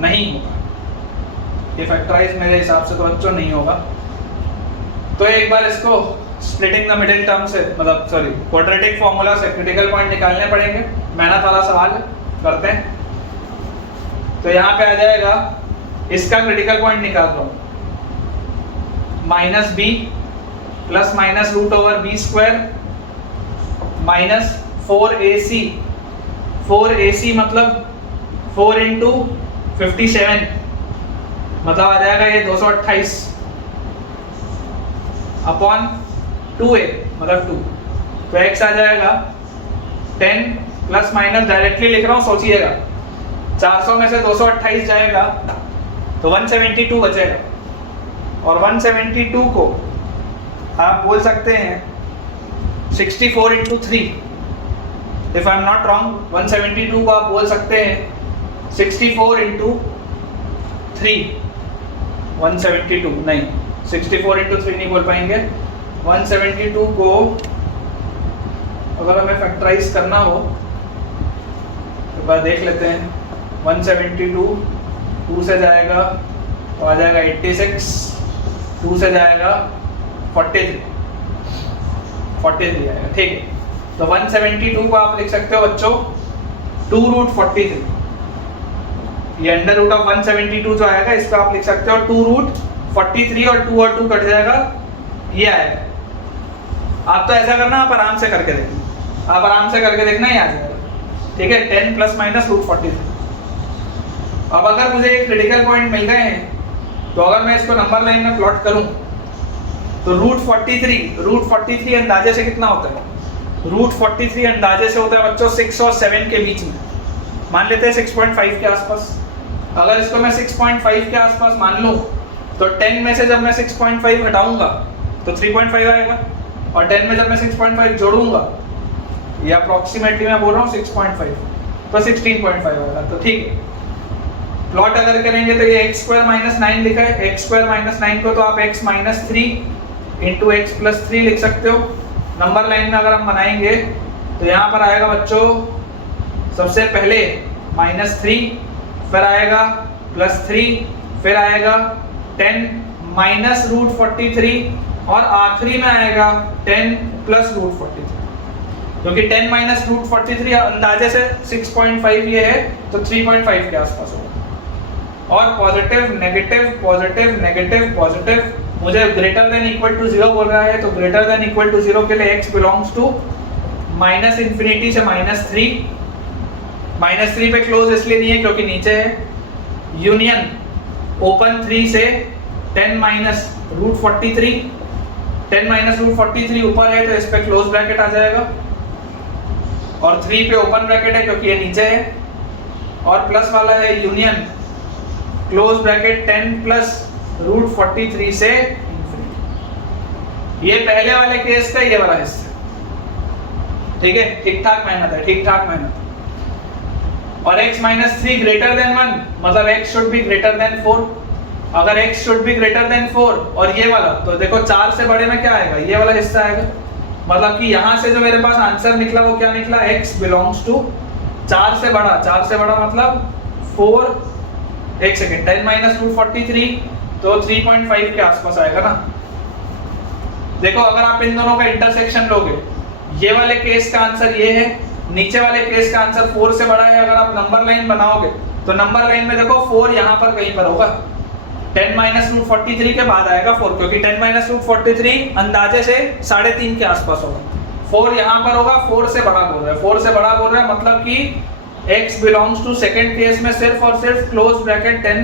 नहीं होगा, ये फैक्टराइज मेरे हिसाब से तो बच्चों नहीं होगा। तो एक बार इसको स्प्लिटिंग द मिडिल टर्म से, मतलब सॉरी क्वाड्रेटिक फॉर्मूला से क्रिटिकल पॉइंट निकालने पड़ेंगे, मेहनत वाला सवाल करते हैं। तो यहाँ पे आ जाएगा, इसका क्रिटिकल पॉइंट निकाल रहा हूँ, minus B plus minus root over B square minus 4ac, 4ac मतलब 4 इंटू 57, मतलब आ जाएगा ये 228 अपॉन 2a मतलब 2, तो x आ जाएगा 10 प्लस माइनस डायरेक्टली लिख रहा हूँ, सोचिएगा 400 में से 228 जाएगा तो 172 बचेगा, और 172 को आप बोल सकते हैं 64 into 3, if I am not wrong 172 को आप बोल सकते हैं 64 इंटू 3, 172 नहीं 64 इंटू 3 नहीं बोल पाएंगे, 172 को अगर हमें फैक्टराइज करना हो तो बार देख लेते हैं। 172 2 से जाएगा तो आ जाएगा 86, 2 से जाएगा 43 आएगा, ठीक है। तो 172 को आप लिख सकते हो बच्चों 2 रूट 43, ये अंडर रूट ऑफ 172 जो आएगा इसको आप लिख सकते हो 2 रूट 43, और 2 और 2 कट जाएगा, ये आएगा। आप तो ऐसा करना, आप आराम से करके देखना, आप आराम से करके देखना, ये आ जाएगा, ठीक है। 10 प्लस माइनस रूट 43, अब अगर मुझे एक क्रिटिकल पॉइंट मिल गए हैं, तो अगर मैं इसको नंबर लाइन में प्लॉट करूं तो रूट 43 अंदाजे से कितना होता है? रूट 43 अंदाजे से होता है बच्चों 6 और 7 के बीच में, मान लेते हैं 6.5 के आसपास। अगर इसको मैं 6.5 के आसपास मान लूं तो 10 में से जब मैं 6.5 घटाऊंगा तो 3.5 आएगा, और 10 में जब मैं 6.5 जोड़ूंगा, या अप्रॉक्सीमेटली मैं बोल रहा हूँ 6.5, तो 16.5 आएगा। तो ठीक है, प्लॉट अगर करेंगे तो ये x² - 9 लिखा है, x² - 9 को तो आप x - 3 इंटू एक्स प्लस 3 लिख सकते हो। नंबर लाइन में अगर हम बनाएंगे तो यहाँ पर आएगा बच्चों सबसे पहले -3, फिर आएगा +3, फिर आएगा 10 माइनस रूट 43 और आखिरी में आएगा 10 प्लस रूट 43, क्योंकि 10 माइनस रूट 43 अंदाजे से 6.5 ये है तो 3.5 के आसपास होगा। और positive negative positive negative positive, मुझे ग्रेटर देन इक्वल टू 0 बोल रहा है, तो ग्रेटर देन इक्वल टू 0 के लिए x बिलोंग्स टू -∞ से -3। -3 पे क्लोज इसलिए नहीं है क्योंकि नीचे है, यूनियन ओपन 3 से 10 माइनस रूट 43, 10 माइनस रूट 43 ऊपर है तो इस पे क्लोज ब्रैकेट आ जाएगा, और 3 पे ओपन ब्रैकेट है क्योंकि ये नीचे है, और प्लस वाला है union close bracket 10 plus root 43 से इंफिनिटी। ये पहले वाले केस का ये वाला हिस्सा, ठीक है, ठीक ठाक मेहनत है, ठीक ठाक मेहनत। और x - 3 ग्रेटर देन 1 मतलब x should be greater then 4। अगर x should be greater then 4 और ये वाला, तो देखो 4 से बड़े में क्या आएगा, ये वाला हिस्सा आएगा। मतलब कि यहाँ से जो मेरे पास आंसर निकला वो क्या निकला, x बिलोंग्स टू 4 से बड़ा। 4 से बड़ा मतलब 4, एक सेकेंड, 10 माइनस रूट 43 तो 3.5 के आसपास आएगा ना। देखो अगर आप इन दोनों का इंटरसेक्शन लोगे, ये वाले केस का आंसर ये है, नीचे वाले केस का आंसर 4 से बड़ा है। अगर आप नंबर लाइन बनाओगे तो नंबर लाइन में देखो 4 यहाँ पर कहीं पर होगा, 10 माइनस रूट 43 के बाद आएगा 4, क्योंकि 10 माइनस रूट 43 अंदाजे से 3.5 के आसपास होगा। 4 यहाँ पर होगा, 4 से बड़ा बोल रहा है, 4 से बड़ा बोल रहा है मतलब कि x belongs to second case में सिर्फ और सिर्फ क्लोज ब्रैकेट 10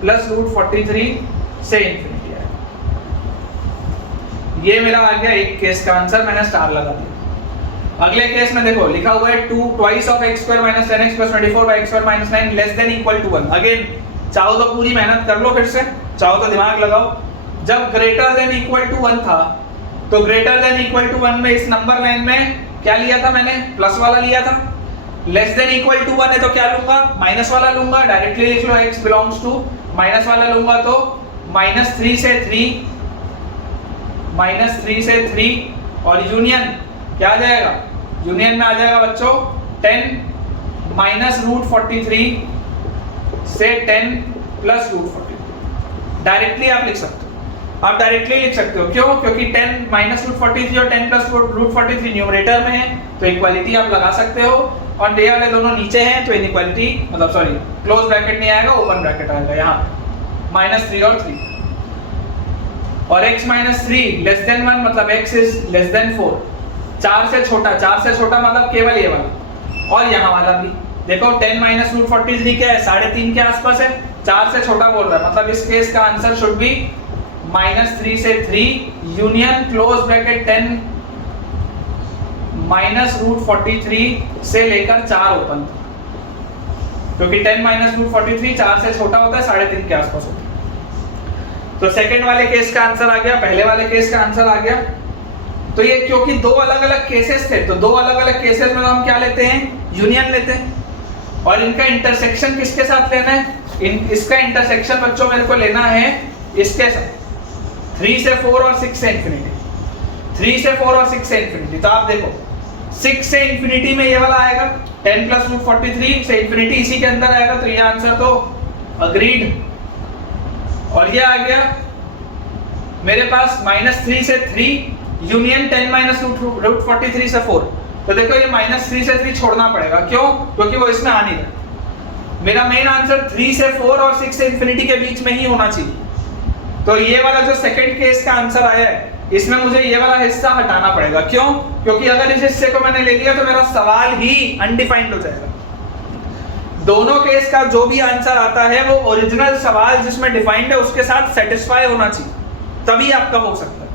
प्लस रूट 43 से इंफिनिटी है। ये मेरा आ गया एक केस का आंसर, मैंने स्टार लगा दिया। अगले केस में देखो लिखा हुआ है 2 twice of x² - 10x + 24 by x² - 9 less than equal to 1। Again चाहो तो पूरी मेहनत कर लो, फिर से चाहो तो दिमाग लगाओ। जब ग्रेटर देन इक्वल टू 1 था तो ग्रेटर देन इक्वल टू 1 में इस नंबर लाइन में क्या लिया था मैंने, प्लस वाला लिया था। लेस देन इक्वल टू 1 है तो क्या लूंगा, माइनस वाला लूंगा। डायरेक्टली लिख लो x बिलोंग्स टू, माइनस वाला लूंगा तो -3 से 3, -3 से 3 और यूनियन क्या आ जाएगा, यूनियन में आ जाएगा बच्चों 10 माइनस रूट 43 से 10 प्लस रूट 43। डायरेक्टली आप लिख सकते हो, आप डायरेक्टली लिख सकते हो। क्यों? क्योंकि 10 माइनस रूट 43 और 10 प्लस रूट 43 न्यूमरेटर में है तो इक्वालिटी आप लगा सकते हो, और ये वाले दोनों नीचे हैं तो इनइक्वालिटी मतलब सॉरी क्लोज ब्रैकेट नहीं आएगा, ओपन ब्रैकेट आएगा यहाँ -3 और 3। और x - 3 लेस देन 1 मतलब x इज लेस देन 4। 4 से छोटा मतलब केवल ये वाला, और यहाँ वाला भी देखो 10 माइनस रूट 43 क्या है, 3.5 के आसपास है, 4 से छोटा बोल रहा है मतलब इस केस का आंसर शुड बी -3 से 3 union close bracket 10 minus root 43 से लेकर 4 ओपन, क्योंकि 10 माइनस रूट 43 4 से छोटा होता है, 3.5 के आसपास होता है। तो सेकंड वाले केस का आंसर आ गया, पहले वाले केस का आंसर आ गया। तो ये क्योंकि दो अलग अलग केसेस थे तो दो अलग अलग केसेस में हम क्या लेते हैं, यूनियन लेते हैं। और इनका इंटरसेक्शन किसके साथ लेना है, इसका इंटरसेक्शन बच्चों मेरे को लेना है इसके साथ 3 से 4 और 6 से इंफिनिटी, 3 से 4 और 6 से इंफिनिटी। तो आप देखो 6 से इंफिनिटी में ये वाला आएगा 10 प्लस रूट 43 से इंफिनिटी इसी के अंदर आएगा, तो ये आंसर तो अग्रीड। और ये आ गया मेरे पास -3 से 3 यूनियन 10 माइनस रूट 43 से 4। तो देखो ये -3 से 3 छोड़ना पड़ेगा, क्यों? क्योंकि वो इसमें आ नहीं रहा। मेरा मेन आंसर 3 से 4 और 6 से इंफिनिटी के बीच में ही होना चाहिए। तो ये वाला जो सेकंड केस का आंसर आया है इसमें मुझे ये वाला हिस्सा हटाना पड़ेगा। क्यों? क्योंकि अगर इस हिस्से को मैंने ले लिया तो मेरा सवाल ही अनडिफाइंड हो जाएगा। दोनों केस का जो भी आंसर आता है वो ओरिजिनल सवाल जिसमें डिफाइंड है उसके साथ सेटिस्फाई होना चाहिए, तभी आपका हो सकता है।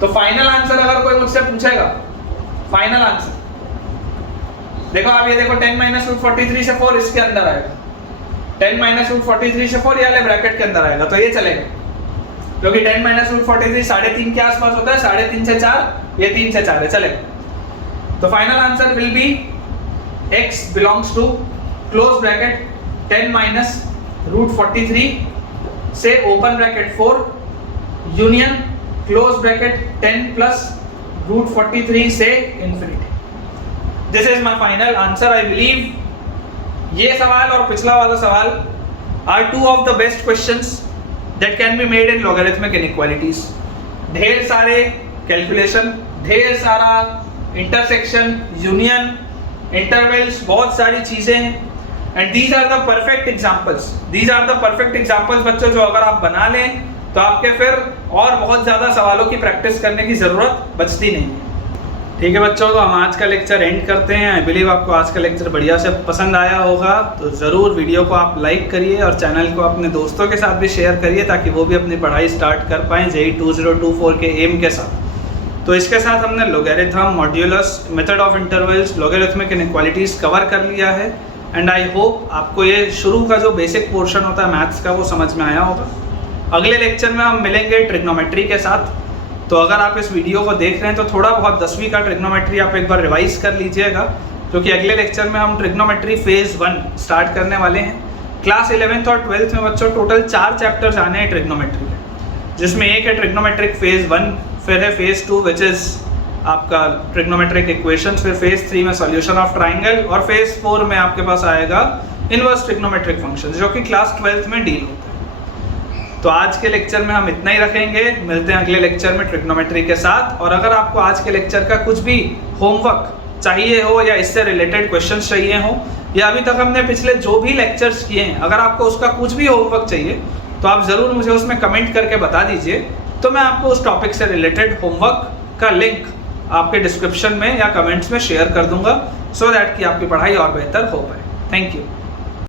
तो फाइनल आंसर अगर कोई मुझसे पूछेगा, फाइनल आंसर देखो आप, ये देखो 10 माइनस रूट 43 से 4 इसके अंदर आएगा, 10 माइनस रूट 43 से 4 ये वाले ब्रैकेट के अंदर आएगा, तो ये चलेगा, क्योंकि 10 माइनस रूट 43 3.5 के आसपास होता है, 3.5 से 4, ये 3 से 4 है, चलेगा। तो final answer will be x belongs to close bracket 10 minus root 43 से open bracket 4 union close bracket 10 plus root 43 से infinity. This is my final answer. I believe ये सवाल और पिछला वाला सवाल are two of the best questions that can be made in logarithmic inequalities. ढेर सारे कैलकुलेशन, ढेर सारा इंटरसेक्शन, यूनियन, इंटरवल्स, बहुत सारी चीजें हैं, and these are the perfect examples. These are the perfect examples बच्चों, जो अगर आप बना लें तो आपके फिर और बहुत ज्यादा सवालों की प्रैक्टिस करने की जरूरत बचती नहीं है। ठीक है बच्चों, तो हम आज का लेक्चर एंड करते हैं। आई बिलीव आपको आज का लेक्चर बढ़िया से पसंद आया होगा, तो ज़रूर वीडियो को आप लाइक करिए और चैनल को अपने दोस्तों के साथ भी शेयर करिए, ताकि वो भी अपनी पढ़ाई स्टार्ट कर पाएँ JEE 2024 के एम के साथ। तो इसके साथ हमने logarithm, modulus, method of intervals, logarithmic inequalities cover कर लिया है, एंड आई होप आपको ये शुरू का जो बेसिक पोर्शन होता है मैथ्स का वो समझ में आया होगा। अगले लेक्चर में हम मिलेंगे ट्रिग्नोमेट्री के साथ। तो अगर आप इस वीडियो को देख रहे हैं तो थोड़ा बहुत 10वीं का ट्रिग्नोमेट्री आप एक बार रिवाइज कर लीजिएगा, क्योंकि अगले लेक्चर में हम ट्रिग्नोमेट्री फेज 1 स्टार्ट करने वाले हैं। क्लास 11th और 12th में बच्चों टोटल 4 चैप्टर्स आने हैं ट्रिग्नोमेट्री के, जिसमें एक है ट्रिग्नोमेट्रिक फेज 1, फिर है फेज 2 विच इज़ आपका ट्रिग्नोमेट्रिक इक्वेशंस, फिर फेज 3 में सॉल्यूशन ऑफ ट्राइंगल, और फेज 4 में आपके पास आएगा इनवर्स ट्रिग्नोमेट्रिक फंक्शन, जो कि क्लास 12th में डील होता है। तो आज के लेक्चर में हम इतना ही रखेंगे, मिलते हैं अगले लेक्चर में ट्रिग्नोमेट्री के साथ। और अगर आपको आज के लेक्चर का कुछ भी होमवर्क चाहिए हो, या इससे रिलेटेड क्वेश्चंस चाहिए हो, या अभी तक हमने पिछले जो भी लेक्चर्स किए हैं अगर आपको उसका कुछ भी होमवर्क चाहिए तो आप ज़रूर मुझे उसमें कमेंट करके बता दीजिए, तो मैं आपको उस टॉपिक से रिलेटेड होमवर्क का लिंक आपके डिस्क्रिप्शन में या कमेंट्स में शेयर कर दूंगा, सो दैट कि आपकी पढ़ाई और बेहतर हो पाए। Thank you.